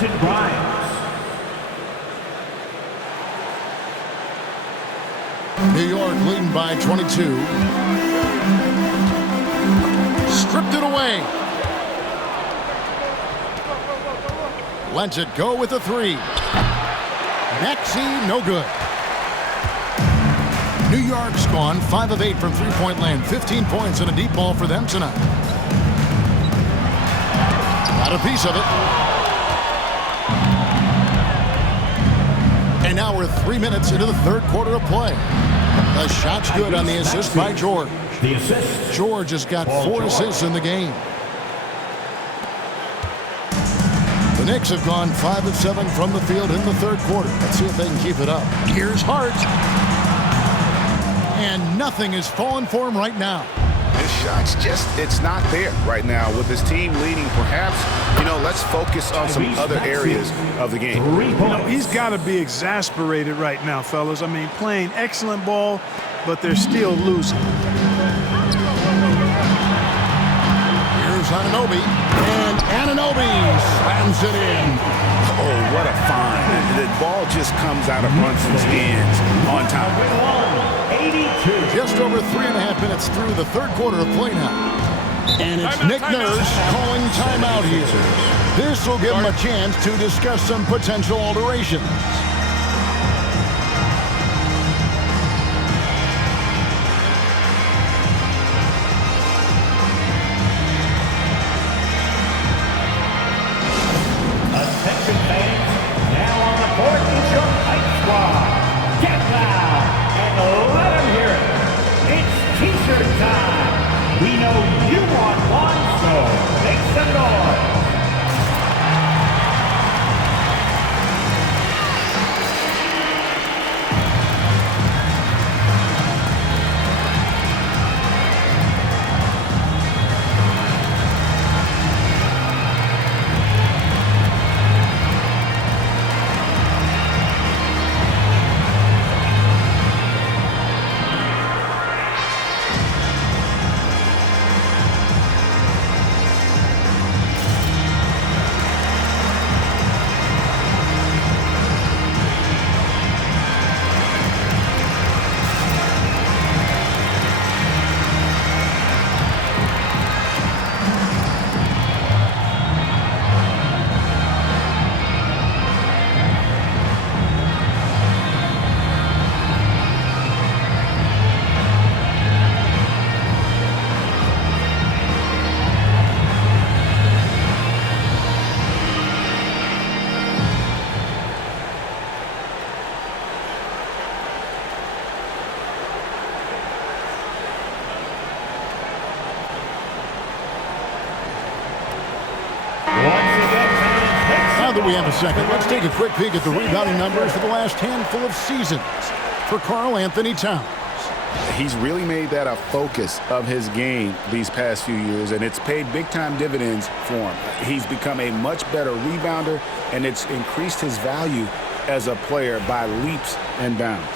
New York leading by 22. Stripped it away. Lets it go with a 3. Maxey, no good. New York's gone 5 of 8 from three-point land. 15 points and a deep ball for them tonight. Got a piece of it. And now we're 3 minutes into the third quarter of play. The shot's good on the assist by George. The assist. George has got 4 assists in the game. The Knicks have gone 5 of 7 from the field in the third quarter. Let's see if they can keep it up. Here's Hart. And nothing is falling for him right now. His shot's it's not there right now. With his team leading, perhaps, let's focus on some other areas of the game. He's got to be exasperated right now, fellas. I mean, playing excellent ball, but they're still losing. Here's Anunoby, and Anunoby slams it in. Oh, what a find. The ball just comes out of Brunson's hands on time. 82. Just over 3.5 minutes through the third quarter of play now. And it's Nick Nurse calling timeout here. This will give him a chance to discuss some potential alterations. Attention fans, now on the court is your Knicks squad. Get loud and let them hear it. It's T-shirt time. We know you want one, so make some noise. Now that we have a second, let's take a quick peek at the rebounding numbers for the last handful of seasons for Karl Anthony Towns. He's really made that a focus of his game these past few years, and it's paid big-time dividends for him. He's become a much better rebounder, and it's increased his value as a player by leaps and bounds.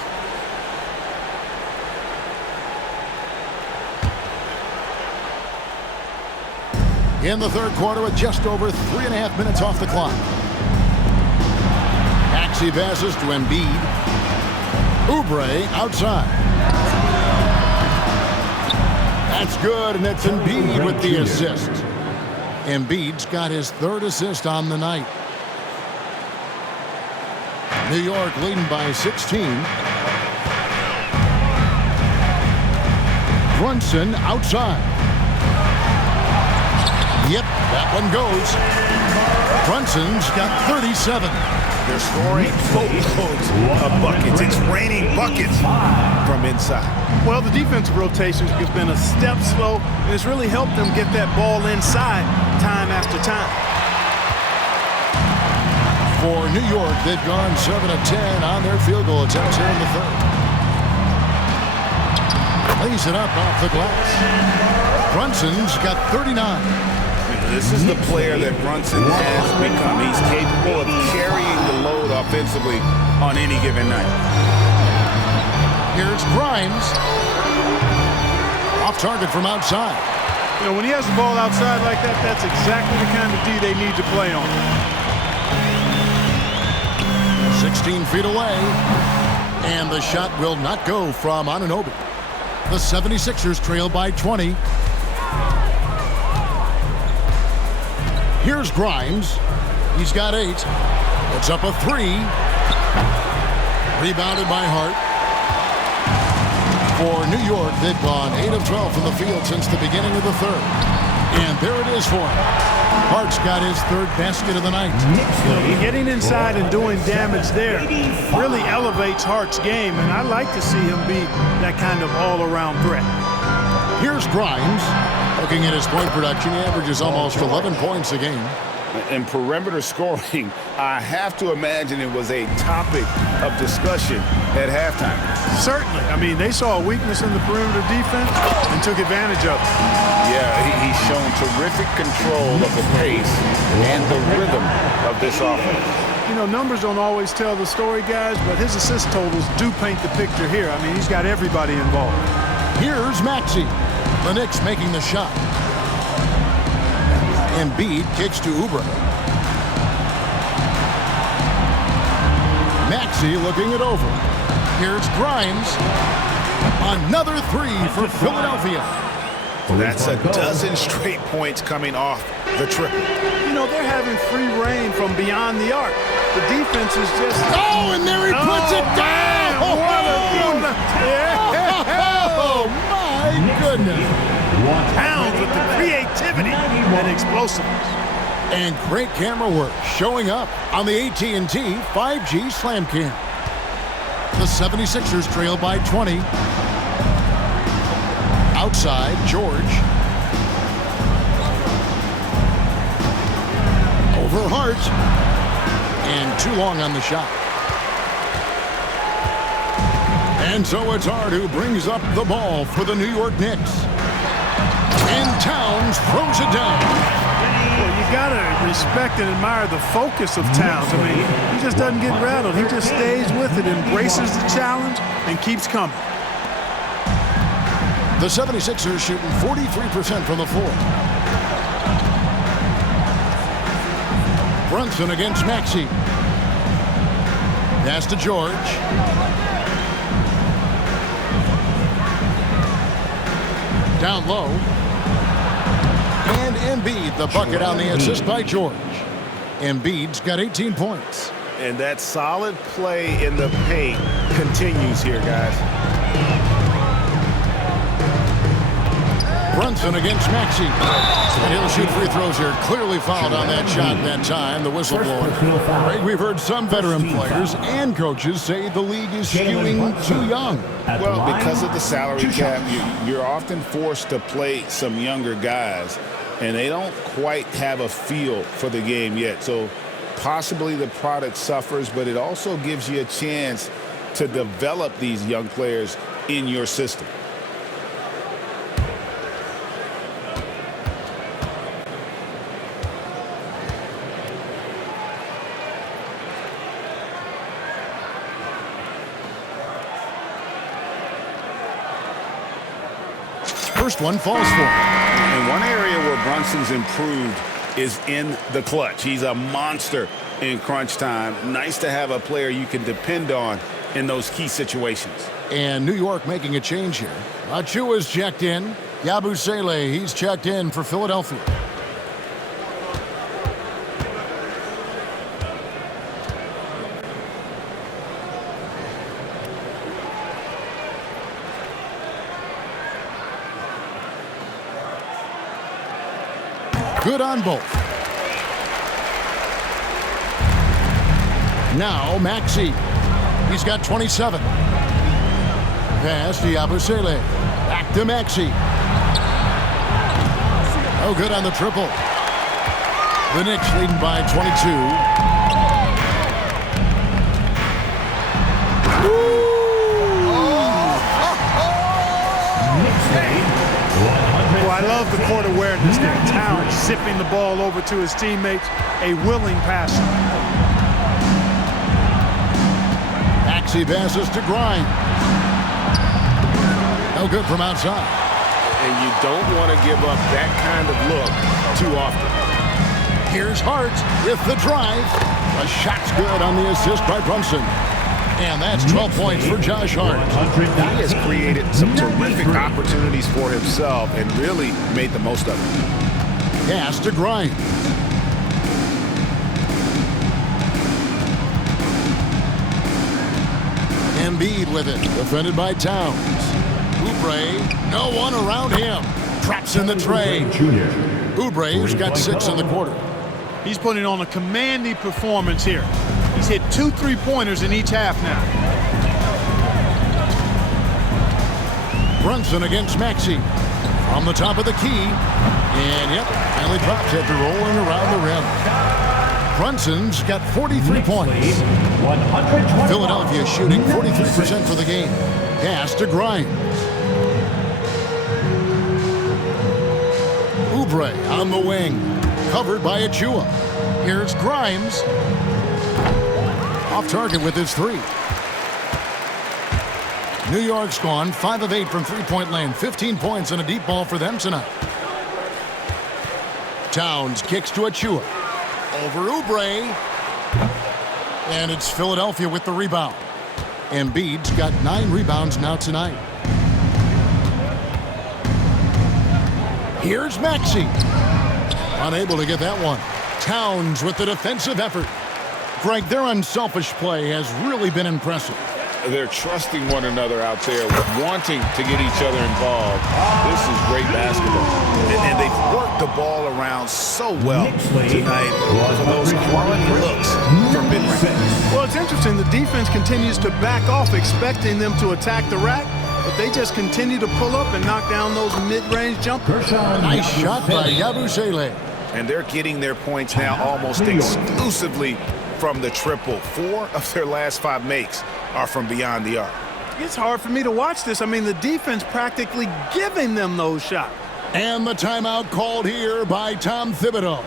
In the third quarter with just over 3.5 minutes off the clock. Maxey passes to Embiid. Oubre outside. That's good, and it's Embiid with the assist. Embiid's got his 3rd assist on the night. New York leading by 16. Brunson outside. Yep, that one goes. Brunson's got 37. They're scoring boatloads of buckets. It's raining buckets from inside. Well, the defensive rotation has been a step slow, and it's really helped them get that ball inside time after time. For New York, they've gone 7 of 10 on their field goal attempts here in the third. Lays it up off the glass. Brunson's got 39. This is the player that Brunson has become. He's capable of carrying the load offensively on any given night. Here's Grimes. Off target from outside. You know, when he has the ball outside like that, that's exactly the kind of D they need to play on. 16 feet away. And the shot will not go from Anunoby. The 76ers trail by 20. Here's Grimes. He's got 8. Puts up a 3. Rebounded by Hart. For New York, they've gone 8 of 12 from the field since the beginning of the third. And there it is for him. Hart's got his third basket of the night. Getting inside and doing damage there really elevates Hart's game, and I like to see him be that kind of all-around threat. Here's Grimes. Looking at his point production, he averages almost 11 points a game. In perimeter scoring, I have to imagine it was a topic of discussion at halftime. Certainly. I mean, they saw a weakness in the perimeter defense and took advantage of it. Yeah, he's shown terrific control of the pace and the rhythm of this offense. You know, numbers don't always tell the story, guys, but his assist totals do paint the picture here. I mean, he's got everybody involved. Here's Maxey. The Knicks making the shot. Embiid kicks to Oubre. Maxey looking it over. Here's Grimes. Another three for Philadelphia. That's a dozen straight points coming off the triple. You know, they're having free reign from beyond the arc. The defense is just... Oh, and there he puts it down! Oh, my goodness. Towns with the creativity and explosiveness. And great camera work showing up on the AT&T 5G Slam Cam. The 76ers trail by 20. Outside, George. Over Hart. And too long on the shot. And so it's Hart who brings up the ball for the New York Knicks. And Towns throws it down. Well, you got to respect and admire the focus of Towns. I mean, he just doesn't get rattled. He just stays with it, embraces the challenge, and keeps coming. The 76ers shooting 43% from the floor. Brunson against Maxey. Pass to George. Down low. And Embiid, the bucket on the assist by George. Embiid's got 18 points. And that solid play in the paint continues here, guys. Brunson against Maxey. And he'll shoot free throws here. Clearly fouled on that shot that time, the whistleblower. Right, we've heard some veteran players and coaches say the league is skewing too young. Well, because of the salary cap, you're often forced to play some younger guys, and they don't quite have a feel for the game yet. So possibly the product suffers, but it also gives you a chance to develop these young players in your system. First one falls for him. And one area where Brunson's improved is in the clutch. He's a monster in crunch time. Nice to have a player you can depend on in those key situations. And New York making a change here. Achua's checked in. Yabusele, he's checked in for Philadelphia. Good on both. Now Maxey. He's got 27. Pass to Yabusele. Back to Maxey. Oh, good on the triple. The Knicks leading by 22. I love the court awareness there. Towns zipping the ball over to his teammates, a willing passer. Maxey passes to Grimes. No good from outside. And you don't want to give up that kind of look too often. Here's Hart with the drive. A shot's good on the assist by Brunson. And that's 12 points for Josh Hart. He has created some terrific opportunities for himself and really made the most of it. Pass to Grimes. Embiid with it, defended by Towns. Oubre, no one around him. Traps in the tray. Oubre's got 6 in the quarter. He's putting on a commanding performance here. He's hit 2 3-pointers in each half now. Brunson against Maxey. From the top of the key. And, yep, finally drops after rolling around the rim. Brunson's got 43 points. Philadelphia shooting 43% for the game. Pass to Grimes. Oubre on the wing. Covered by Achua. Here's Grimes. Off target with his 3. New York's gone 5 of 8 from three-point land. 15 points and a deep ball for them tonight. Towns kicks to Achua. Over Oubre. And it's Philadelphia with the rebound. Embiid's got 9 rebounds now tonight. Here's Maxey. Unable to get that one. Towns with the defensive effort. Greg, their unselfish play has really been impressive. They're trusting one another out there, wanting to get each other involved. This is great basketball. And they've worked the ball around so well tonight for those quality looks for mid-range. Well, it's interesting. The defense continues to back off, expecting them to attack the rack, but they just continue to pull up and knock down those mid-range jumpers. Nice shot by Yabusele. And they're getting their points now almost exclusively from the triple. 4 of their last 5 makes are from beyond the arc. It's hard for me to watch this. I mean, the defense practically giving them those shots. And the timeout called here by Tom Thibodeau.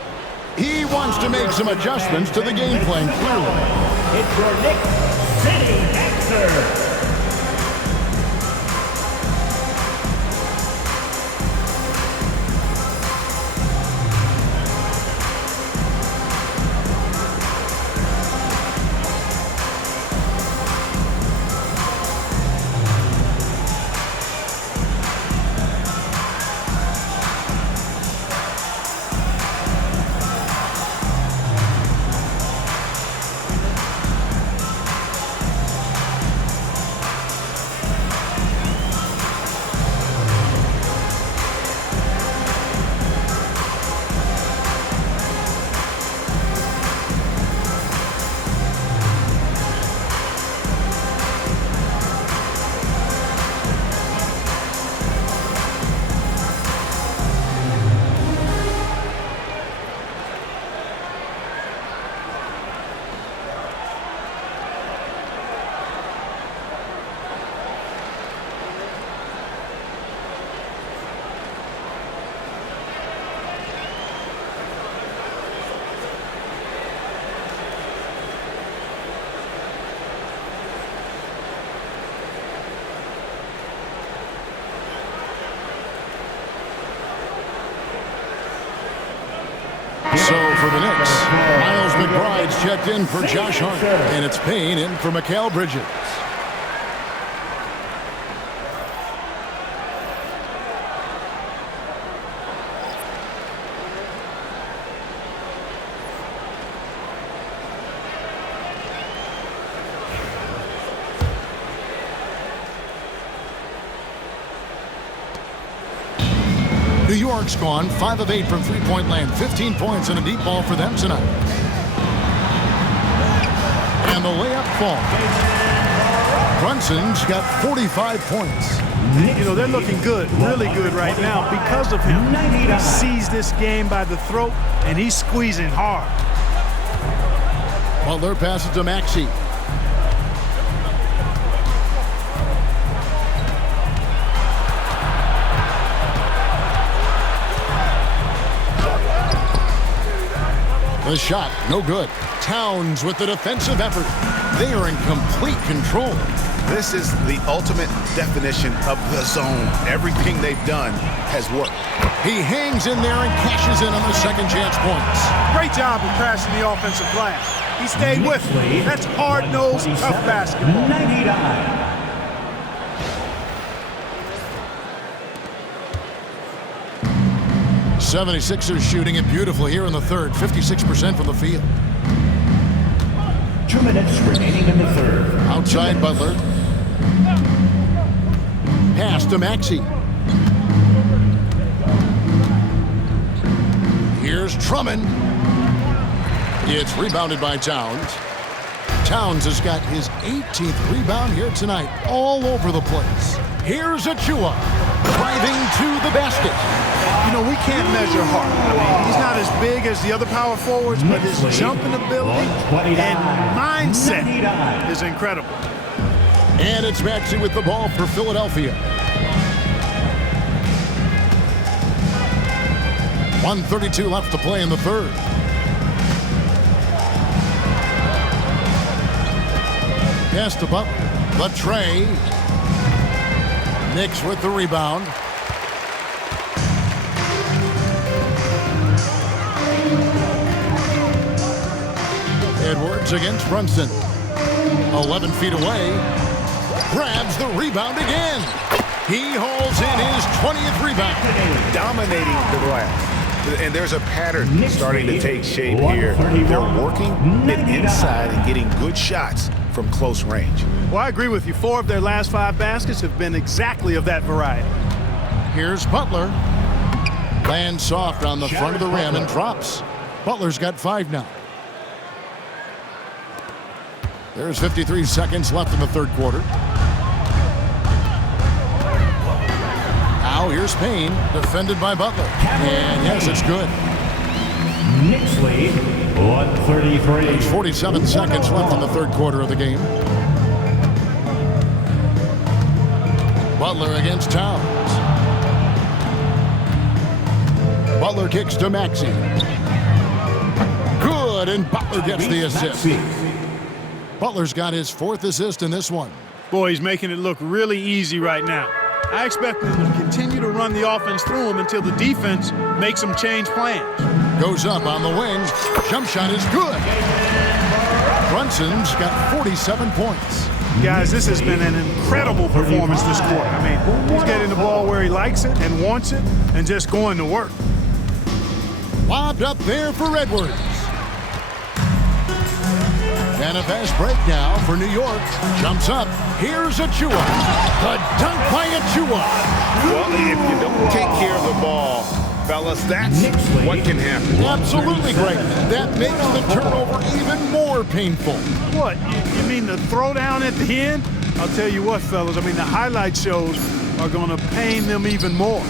He wants to make some adjustments to the game plan, clearly. It's your Knicks City answer. So for the Knicks, Miles McBride's checked in for Josh Hart, and it's Payne in for Mikal Bridges. New York's gone 5 of 8 from three-point land. 15 points and a deep ball for them tonight. And the layup falls. Brunson's got 45 points. You know, they're looking good, really good right now because of him. He sees this game by the throat, and he's squeezing hard. Butler passes to Maxey. The shot, no good. Towns with the defensive effort. They are in complete control. This is the ultimate definition of the zone. Everything they've done has worked. He hangs in there and cashes in on the second chance points. Great job of crashing the offensive glass. He stayed with me. That's hard-nosed, tough basketball. 99. 76ers shooting it beautifully here in the third. 56% from the field. 2 minutes remaining in the third. Outside Butler. Pass to Maxey. Here's Drummond. It's rebounded by Towns. Towns has got his 18th rebound here tonight, all over the place. Here's Achua, driving to the basket. You know, we can't measure Hart. I mean, he's not as big as the other power forwards, but his jumping ability and mindset is incredible. And it's Maxey with the ball for Philadelphia. 1:32 left to play in the third. Pass to Butler. The tray. Knicks with the rebound. Edwards against Brunson. 11 feet away. Grabs the rebound again. He hauls in his 20th rebound. Dominating the glass. And there's a pattern starting to take shape here. They're working it inside and getting good shots from close range. Well, I agree with you. 4 of their last 5 baskets have been exactly of that variety. Here's Butler. Lands soft on the front of the rim and drops. Butler's got 5 now. There's 53 seconds left in the third quarter. Now here's Payne, defended by Butler. And yes, it's good. Knicks lead, 133. There's 47 seconds left in the third quarter of the game. Butler against Towns. Butler kicks to Maxey. Good, and Butler gets the assist. Butler's got his 4th assist in this one. Boy, he's making it look really easy right now. I expect them to continue to run the offense through him until the defense makes them change plans. Goes up on the wing. Jump shot is good. Brunson's got 47 points. Guys, this has been an incredible performance this quarter. I mean, he's getting the ball where he likes it and wants it and just going to work. Lobbed up there for Edwards. And a fast break now for New York. Jumps up. Here's Achua. The dunk by Achua. Well, if you don't take care of the ball, fellas, that's what can happen. Absolutely great. That makes the turnover even more painful. What? You mean the throwdown at the end? I'll tell you what, fellas. I mean, the highlight shows are going to pain them even more.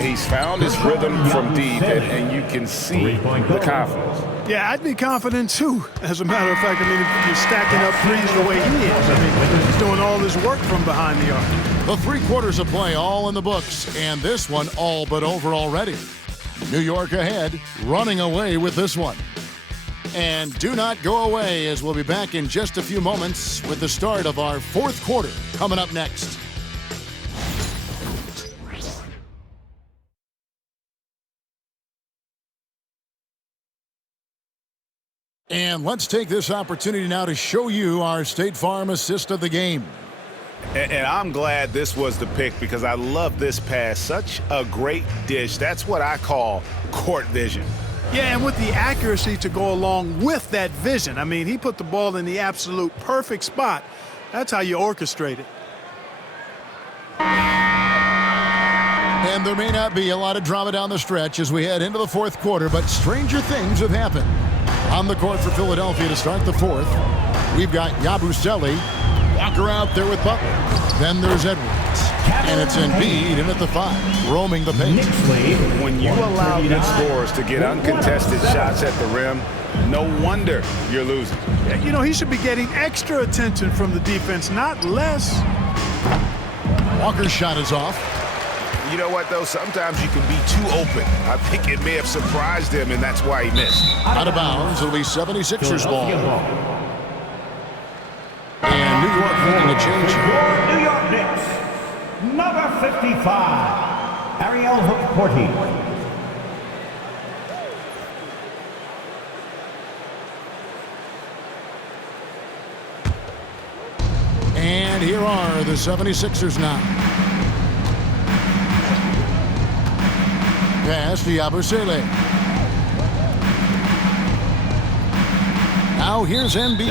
He's found his rhythm from deep, and you can see the confidence. Yeah, I'd be confident too. As a matter of fact, I mean, if you're stacking up threes the way he is, I mean, he's doing all his work from behind the arc. The 3 quarters of play all in the books, and this one all but over already. New York ahead, running away with this one. And do not go away, as we'll be back in just a few moments with the start of our 4th quarter coming up next. And let's take this opportunity now to show you our State Farm assist of the game. And I'm glad this was the pick because I love this pass. Such a great dish. That's what I call court vision. Yeah, and with the accuracy to go along with that vision. I mean, he put the ball in the absolute perfect spot. That's how you orchestrate it. And there may not be a lot of drama down the stretch as we head into the 4th quarter, but stranger things have happened. On the court for Philadelphia to start the 4th, we've got Yabusele, Walker out there with Butler. Then there's Edwards. And it's Embiid in at the 5, roaming the paint. When you allow good scorers to get uncontested shots at the rim, no wonder you're losing. You know, he should be getting extra attention from the defense, not less. Walker's shot is off. You know what, though? Sometimes you can be too open. I think it may have surprised him, and that's why he missed. Out of bounds, it'll be 76ers ball. And New York making a change here. New York Knicks, number 55, Ariel Hook-Porty. And here are the 76ers now. Pass to Yabusele. Now here's Embiid.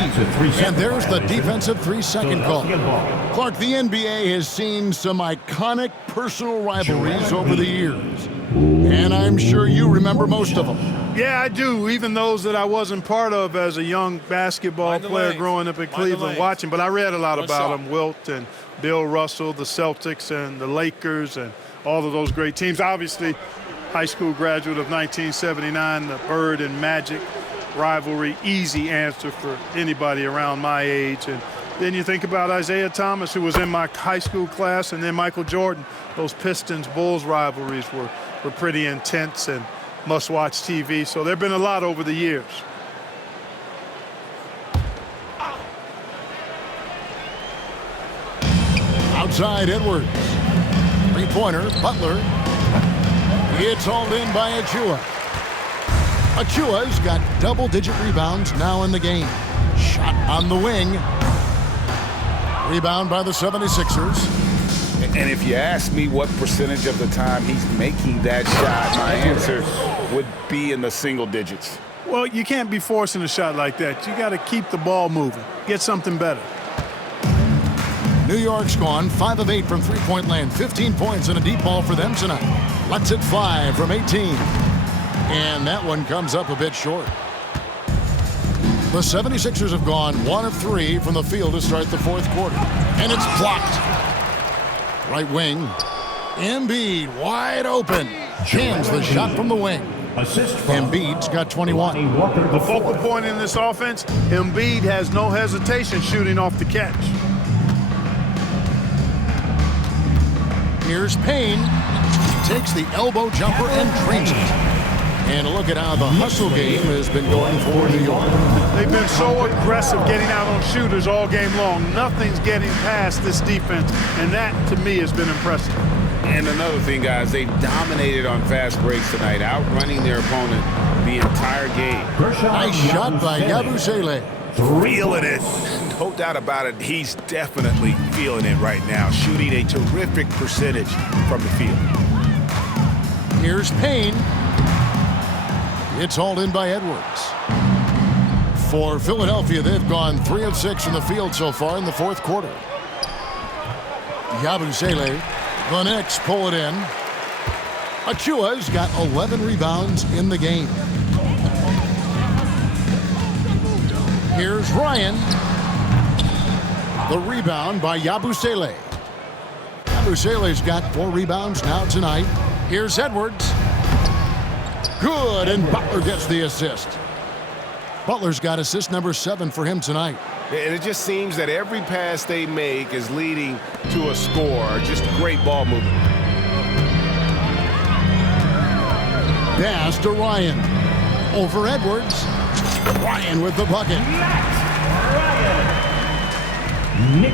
And there's the defensive 3-second call. Clark, the NBA has seen some iconic personal rivalries over the years. And I'm sure you remember most of them. Yeah, I do, even those that I wasn't part of as a young basketball player growing up in Cleveland watching. But I read a lot about them, Wilt and Bill Russell, the Celtics and the Lakers and all of those great teams. Obviously, high school graduate of 1979, the Bird and Magic rivalry, easy answer for anybody around my age. And then you think about Isaiah Thomas, who was in my high school class, and then Michael Jordan. Those Pistons-Bulls rivalries were pretty intense and must-watch TV. So there have been a lot over the years. Outside Edwards. Three-pointer, Butler. It's hauled in by Achua. Achua's got double-digit rebounds now in the game. Shot on the wing. Rebound by the 76ers. And if you ask me what percentage of the time he's making that shot, my answer would be in the single digits. Well, you can't be forcing a shot like that. You got to keep the ball moving. Get something better. New York's gone 5 of 8 from three-point land. 15 points and a deep ball for them tonight. Let's hit 5 from 18. And that one comes up a bit short. The 76ers have gone 1 of 3 from the field to start the fourth quarter. And it's blocked. Right wing. Embiid wide open. Jams the shot from the wing. Embiid's got 21. The focal point in this offense, Embiid has no hesitation shooting off the catch. Here's Payne. Takes the elbow jumper and drains it. And look at how the hustle game has been going for New York. They've been so aggressive getting out on shooters all game long. Nothing's getting past this defense, and that, to me, has been impressive. And another thing, guys, they've dominated on fast breaks tonight, outrunning their opponent the entire game. Nice shot by Yabusele. Feeling it. No doubt about it. He's definitely feeling it right now, shooting a terrific percentage from the field. Here's Payne. It's hauled in by Edwards. For Philadelphia, they've gone 3 of 6 from the field so far in the fourth quarter. Yabusele. The Knicks pull it in. Achua's got 11 rebounds in the game. Here's Ryan. The rebound by Yabusele. Yabusele's got 4 rebounds now tonight. Here's Edwards. Good, and Butler gets the assist. Butler's got assist number 7 for him tonight. And it just seems that every pass they make is leading to a score. Just great ball movement. Pass to Ryan. Over Edwards. Ryan with the bucket.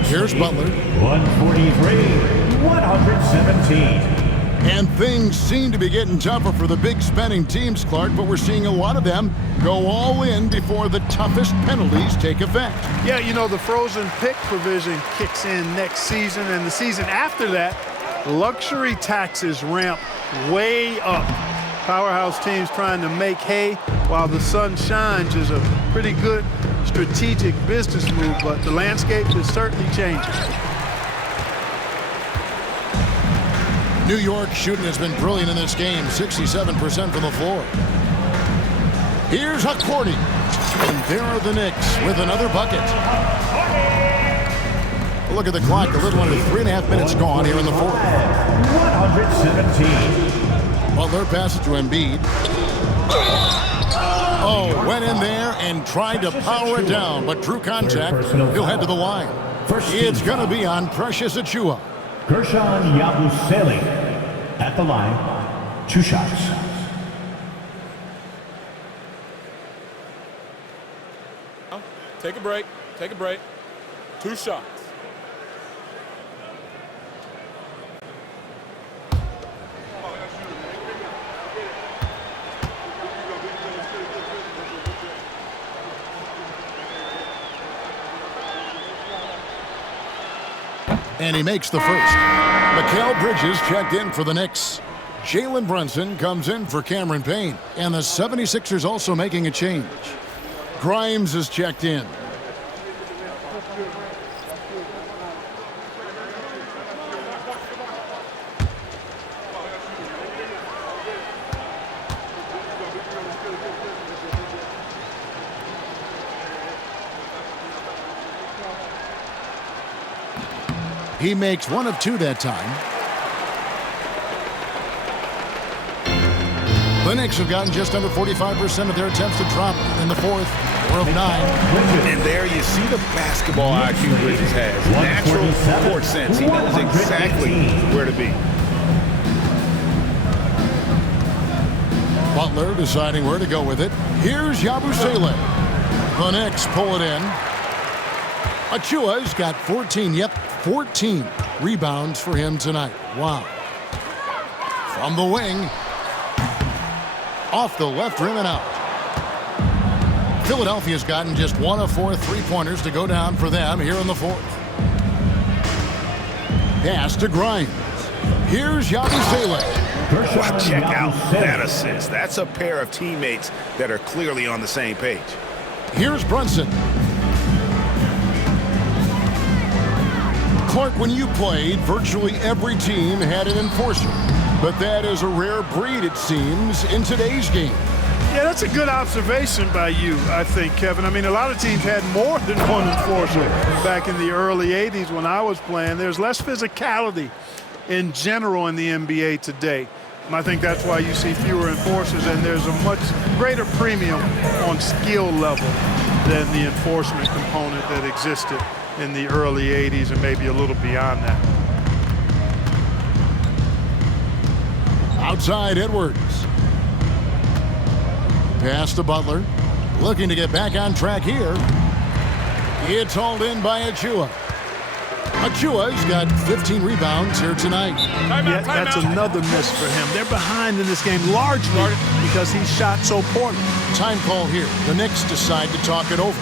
Here's Butler. 143-117. And things seem to be getting tougher for the big spending teams, Clark, but we're seeing a lot of them go all in before the toughest penalties take effect. Yeah, you know, the frozen pick provision kicks in next season, and the season after that, luxury taxes ramp way up. Powerhouse teams trying to make hay while the sun shines is a pretty good strategic business move, but the landscape is certainly changing. New York shooting has been brilliant in this game, 67% from the floor. Here's Hakordi. And there are the Knicks with another bucket. Look at the clock, a little under 3.5 minutes gone here in the fourth. 117. Butler passes to Embiid. Oh, went in there and tried to power it down, but drew contact. He'll head to the line. It's going to be on Precious Achua. Gershon Yabusele at the line, 2 shots. Take a break. Take a break. 2 shots. And he makes the first. Mikal Bridges checked in for the Knicks. Jalen Brunson comes in for Cameron Payne. And the 76ers also making a change. Grimes is checked in. He makes 1 of 2 that time. The Knicks have gotten just under 45% of their attempts to drop in the 4th, 4 of 9. And there you see the basketball IQ Bridges has. Natural court sense. He knows exactly where to be. Butler deciding where to go with it. Here's Yabusele. The Knicks pull it in. Achua's got 14, 14 rebounds for him tonight. Wow. From the wing. Off the left rim and out. Philadelphia's gotten just 1 of 4 3-pointers to go down for them here in the 4th. Pass to Grimes. Here's Yabusele. Wow, check out that assist. That's a pair of teammates that are clearly on the same page. Here's Brunson. Clark, when you played, virtually every team had an enforcer. But that is a rare breed, it seems, in today's game. Yeah, that's a good observation by you, I think, Kevin. I mean, a lot of teams had more than one enforcer back in the early 80s when I was playing. There's less physicality in general in the NBA today. And I think that's why you see fewer enforcers, and there's a much greater premium on skill level than the enforcement component that existed in the early 80s and maybe a little beyond that. Outside Edwards. Pass to Butler. Looking to get back on track here. It's hauled in by Achua. Achua's got 15 rebounds here tonight. That's another miss for him. They're behind in this game largely because he shot so poorly. Time call here. The Knicks decide to talk it over.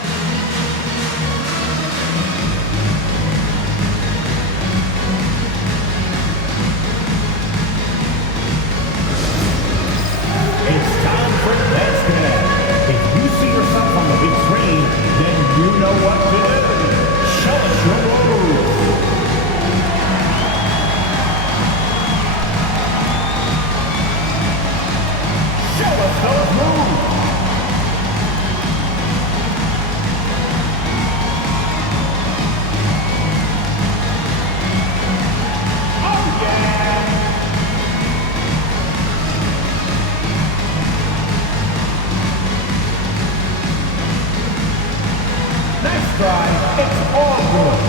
It's time for the basket. If you see yourself on the big screen, then you know what to do. Show us your moves. Show us those moves. Oh, yeah. Nice try. It's all good.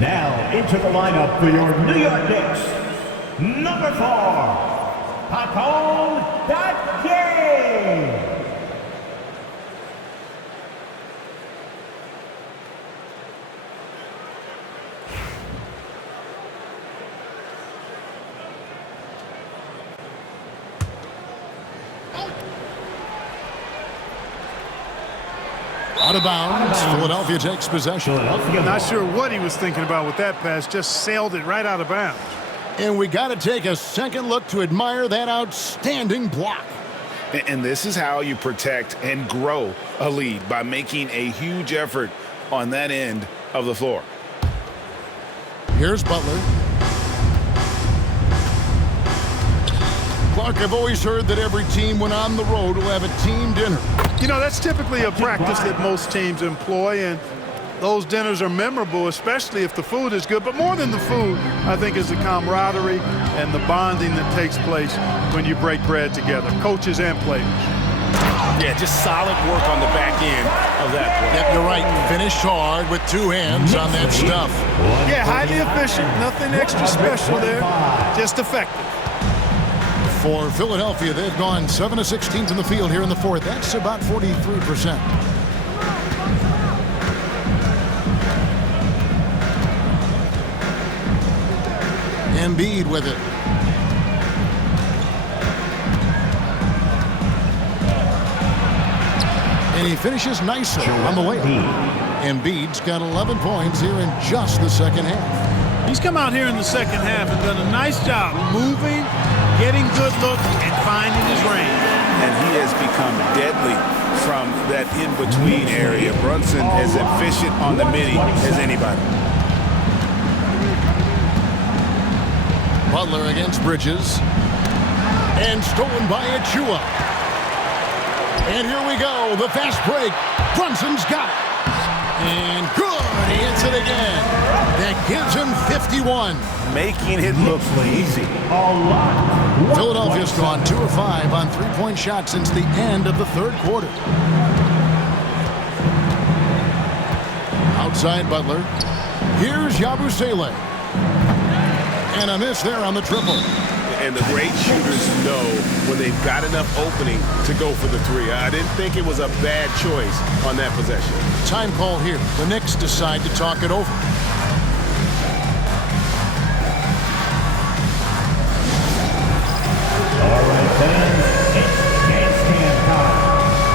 Now into the lineup for your New York Knicks. Number 4, Pacone Datye. Out of bounds. Philadelphia takes possession. Not sure what he was thinking about with that pass. Just sailed it right out of bounds. And we got to take a second look to admire that outstanding block. And this is how you protect and grow a lead, by making a huge effort on that end of the floor. Here's Butler. Clark, I've always heard that every team when on the road will have a team dinner. You know, that's typically a practice that most teams employ, and those dinners are memorable, especially if the food is good. But more than the food, I think, is the camaraderie and the bonding that takes place when you break bread together, coaches and players. Yeah, just solid work on the back end of that play. Yep, you're right. Finished hard with 2 hands on that stuff. Yeah, highly efficient. Nothing extra special there. Just effective. For Philadelphia, they've gone 7 of 16 from the field here in the fourth. That's about 43%. Embiid with it. And he finishes nicely on the layup. Embiid's got 11 points here in just the second half. He's come out here in the second half and done a nice job moving, getting good looks, and finding his range. And he has become deadly from that in-between area. Brunson is efficient on the midi as anybody. Butler against Bridges. And stolen by Achua. And here we go, the fast break. Brunson's got it. And good, he hits it again. That gives him 51. Making it look easy. Philadelphia's gone 2 of 5 on three-point shots since the end of the third quarter. Outside Butler. Here's Yabusele. And a miss there on the triple. And the great shooters know when they've got enough opening to go for the three. I didn't think it was a bad choice on that possession. Time call here. The Knicks decide to talk it over. All right, fans, it's dance camp time.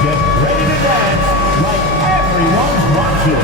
Get ready to dance like everyone's watching.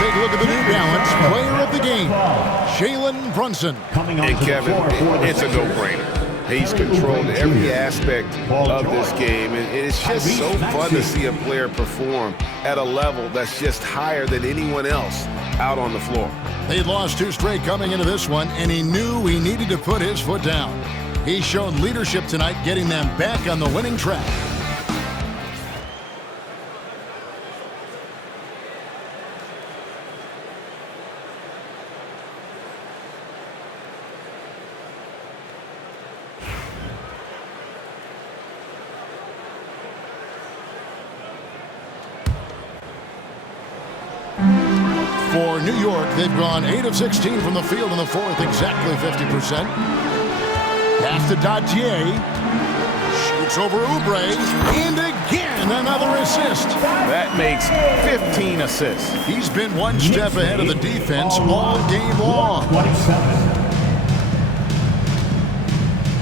Take a look at the New Balance player of the game, Jalen Brunson. And Kevin, it's a no-brainer. He's controlled every aspect of this game, and it's just so fun to see a player perform at a level that's just higher than anyone else out on the floor. They'd lost 2 straight coming into this one, and he knew he needed to put his foot down. He's shown leadership tonight, getting them back on the winning track. For New York, they've gone 8 of 16 from the field in the fourth, exactly 50%. Pass to Dadier. Shoots over Oubre. And again, another assist. That makes 15 assists. He's been one step ahead of the defense all game long.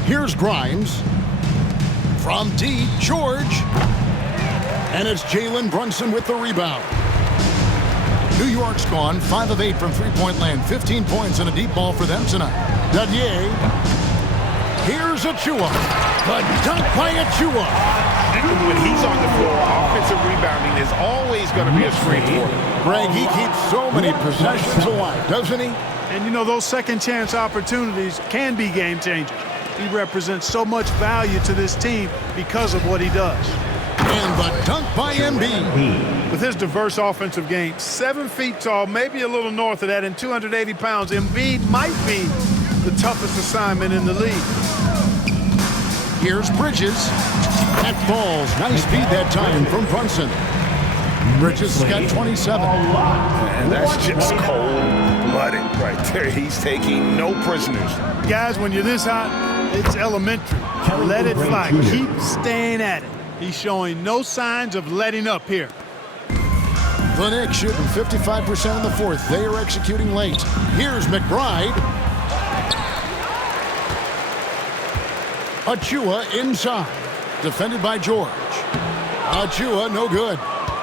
Here's Grimes. From deep, George. And it's Jalen Brunson with the rebound. New York's gone 5 of 8 from three-point land. 15 points and a deep ball for them tonight. Dadier. Here's Achua. The dunk by Achua. When he's on the floor, offensive rebounding is always going to be a strength for him. Greg, he keeps so many possessions alive, doesn't he? And you know, those second chance opportunities can be game changers. He represents so much value to this team because of what he does. And the dunk by Embiid. With his diverse offensive game, 7 feet tall, maybe a little north of that, and 280 pounds, Embiid might be the toughest assignment in the league. Here's Bridges. That falls. Nice feed that time from Brunson. Bridges has got 27. And that's just cold cold-blooded right there. He's taking no prisoners. Guys, when you're this hot, it's elementary. Let it fly. Keep staying at it. He's showing no signs of letting up here. The Knicks shooting 55% in the fourth. They are executing late. Here's McBride. Achua inside. Defended by George. Achua, no good.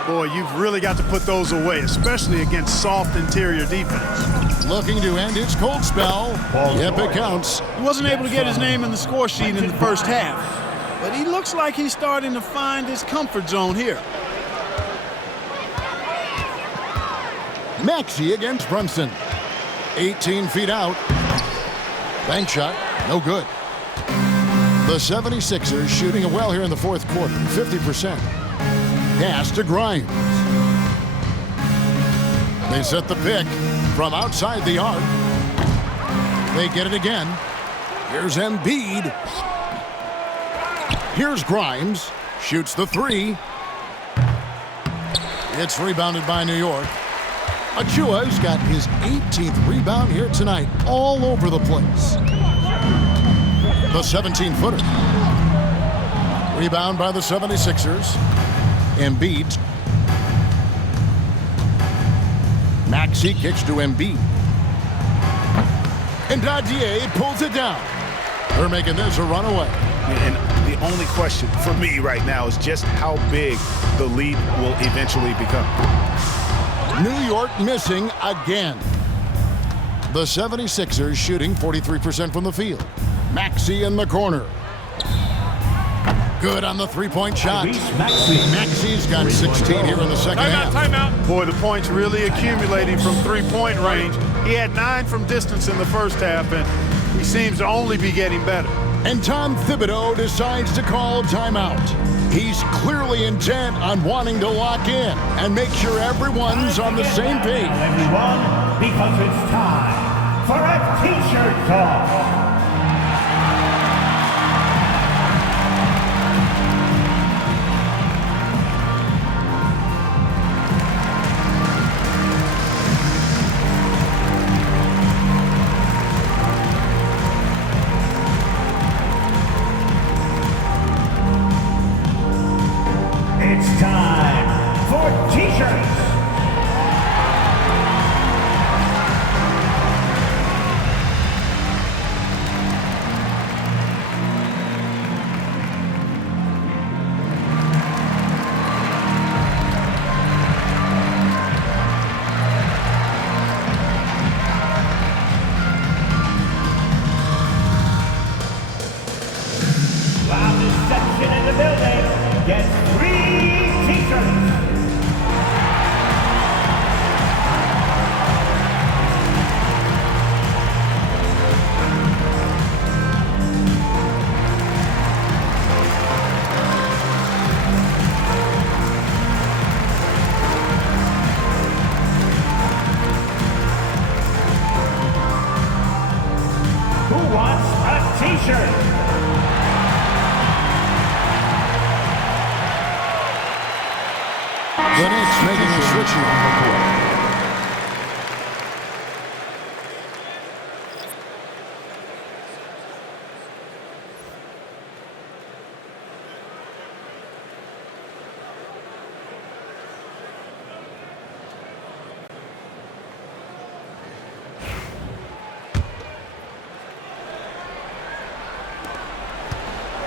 Boy, you've really got to put those away, especially against soft interior defense. Looking to end his cold spell. Yep, it counts. He wasn't able to get his name in the score sheet in the first half, but he looks like he's starting to find his comfort zone here. Maxey against Brunson. 18 feet out. Bank shot, no good. The 76ers shooting it well here in the fourth quarter, 50%. Pass to Grimes. They set the pick from outside the arc. They get it again. Here's Embiid. Here's Grimes. Shoots the three. It's rebounded by New York. Achua's got his 18th rebound here tonight, all over the place. The 17-footer. Rebound by the 76ers. Embiid. Maxey kicks to Embiid. And Dadier pulls it down. They're making this a runaway. And the only question for me right now is just how big the lead will eventually become. New York missing again. The 76ers shooting 43% from the field. Maxey in the corner. Good on the three-point shot. Maxey's got 16 here in the second half. Timeout. Boy, the points really accumulating from three-point range. He had 9 from distance in the first half, and he seems to only be getting better. And Tom Thibodeau decides to call timeout. He's clearly intent on wanting to lock in and make sure everyone's on the same page. Everyone, because it's time for a T-shirt talk. It's time for T-shirts. Loudest section in the building gets 3 T-shirts. Who wants a T-shirt? The Knicks making a switch here.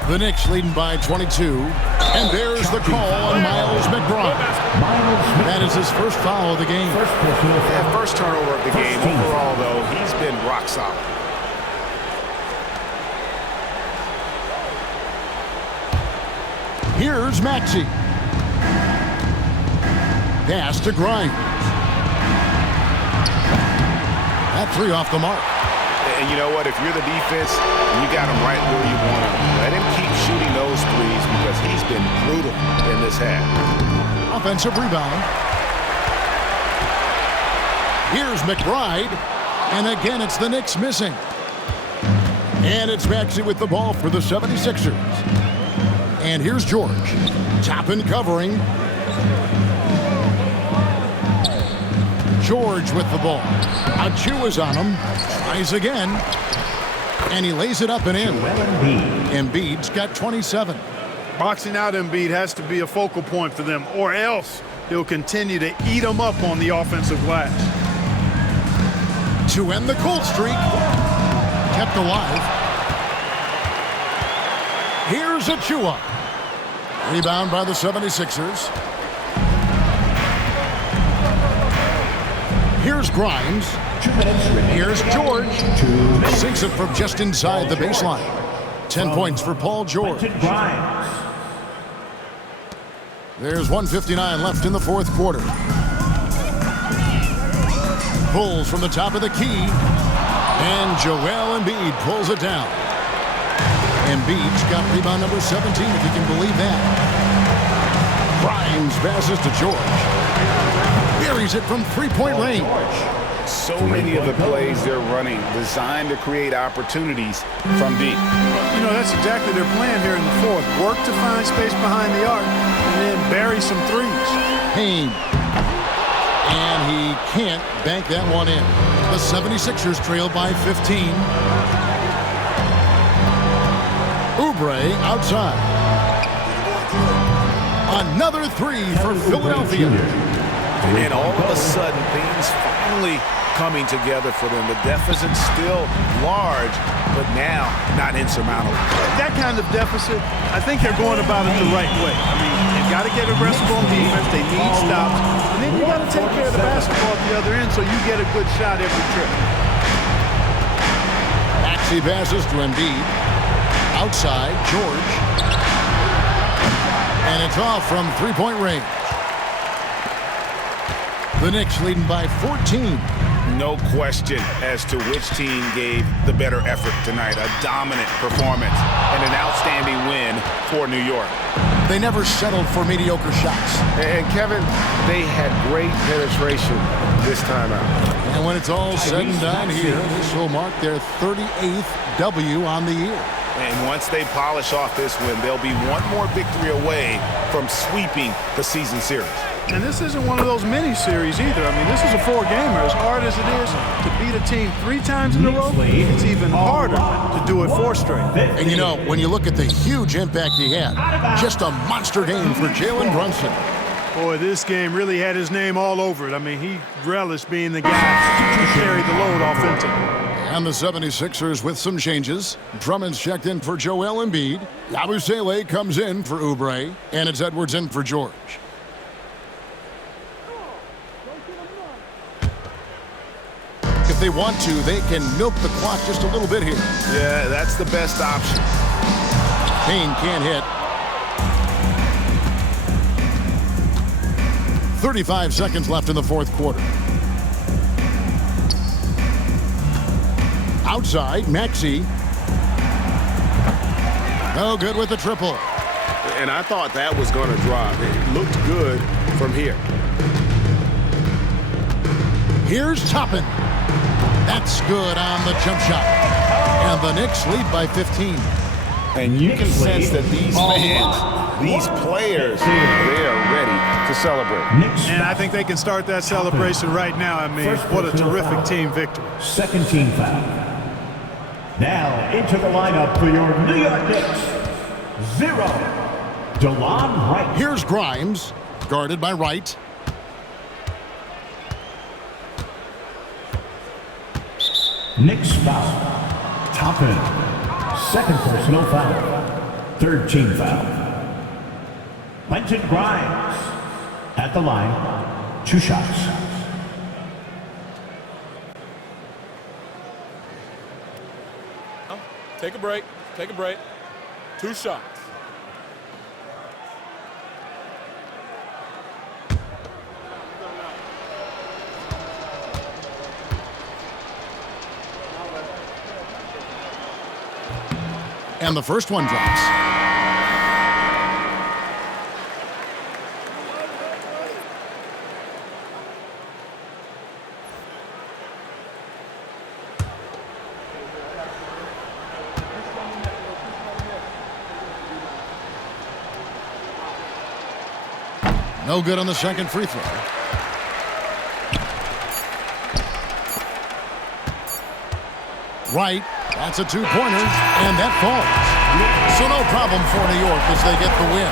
The Knicks leading by 22. And there's the call on Miles McBride. That is his first foul of the game. That first turnover of the game. Overall, though, he's been rock solid. Here's Maxey. Pass to Grimes. That three off the mark. And you know what? If you're the defense, you got him right where you want him. Let him keep shooting those threes because he's been brutal in this half. Offensive rebound. Here's McBride. And again, it's the Knicks missing. And it's Maxey with the ball for the 76ers. And here's George. Top and covering. George with the ball. Achu is on him. Tries again. And he lays it up and in. Embiid's got 27. Boxing out Embiid has to be a focal point for them, or else he'll continue to eat them up on the offensive glass. To end the cold streak. Kept alive. Here's Achua. Rebound by the 76ers. Here's Grimes. Here's George. Sinks it from just inside the baseline. 10 points for Paul George. There's 1:59 left in the fourth quarter. Pulls from the top of the key. And Joel Embiid pulls it down. Embiid's got rebound number 17, if you can believe that. Grimes passes to George. Buries it from three-point range. So many of the plays they're running designed to create opportunities from deep. You know, that's exactly their plan here in the fourth. Work to find space behind the arc and then bury some threes. Payne. And he can't bank that one in. The 76ers trail by 15. Oubre outside. Another three for Philadelphia. And all of a sudden, things finally coming together for them. The deficit's still large, but now not insurmountable. That kind of deficit, I think they're going about it the right way. I mean, they've got to get aggressive on defense. They need stops. And then you got to take care of the basketball at the other end so you get a good shot every trip. Maxey passes to Embiid. Outside, George. And it's off from three-point range. The Knicks leading by 14. No question as to which team gave the better effort tonight. A dominant performance and an outstanding win for New York. They never settled for mediocre shots. And Kevin, they had great penetration this time out. And when it's all said and done here, this will mark their 38th W on the year. And once they polish off this win, they'll be one more victory away from sweeping the season series. And this isn't one of those mini-series either. I mean, this is a four-gamer. As hard as it is to beat a team 3 times in a row, it's even harder to do it 4 straight. And you know, when you look at the huge impact he had, just a monster game for Jalen Brunson. Boy, this game really had his name all over it. I mean, he relished being the guy who carried the load offensively. And the 76ers with some changes. Drummond's checked in for Joel Embiid. Yabusele comes in for Oubre. And it's Edwards in for George. If they want to, they can milk the clock just a little bit here. Yeah, that's the best option. Payne can't hit. 35 seconds left in the fourth quarter. Outside, Maxey. No good with the triple. And I thought that was going to drop. It looked good from here. Here's Toppin. That's good on the jump shot. And the Knicks lead by 15. And you can sense that these fans, these players, they are ready to celebrate. And I think they can start that celebration right now. I mean, what a terrific team victory. Second team foul. Now into the lineup for your New York Knicks. 0. DeLon Wright. Here's Grimes, guarded by Wright. Knicks foul. Toppin. Second personal foul. Third team foul. Quentin Grimes at the line. 2 shots. Take a break. Take a break. 2 shots. And the first one drops. No good on the second free throw. Right. That's a two-pointer, and that falls. So no problem for New York as they get the win.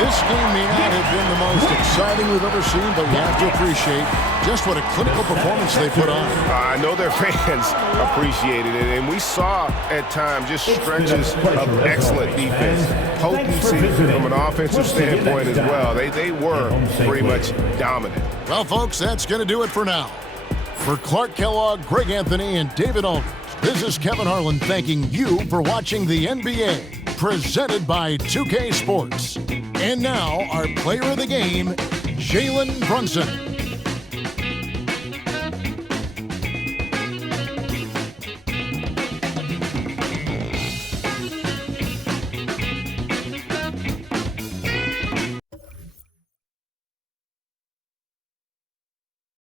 This game may not have been the most exciting we've ever seen, but we have to appreciate just what a clinical performance they put on. I know their fans appreciated it, and we saw at times just stretches of excellent defense, potency from an offensive standpoint as well. They were pretty much dominant. Well, folks, that's going to do it for now. For Clark Kellogg, Greg Anthony, and David Aldridge, this is Kevin Harlan thanking you for watching the NBA, presented by 2K Sports. And now, our player of the game, Jalen Brunson.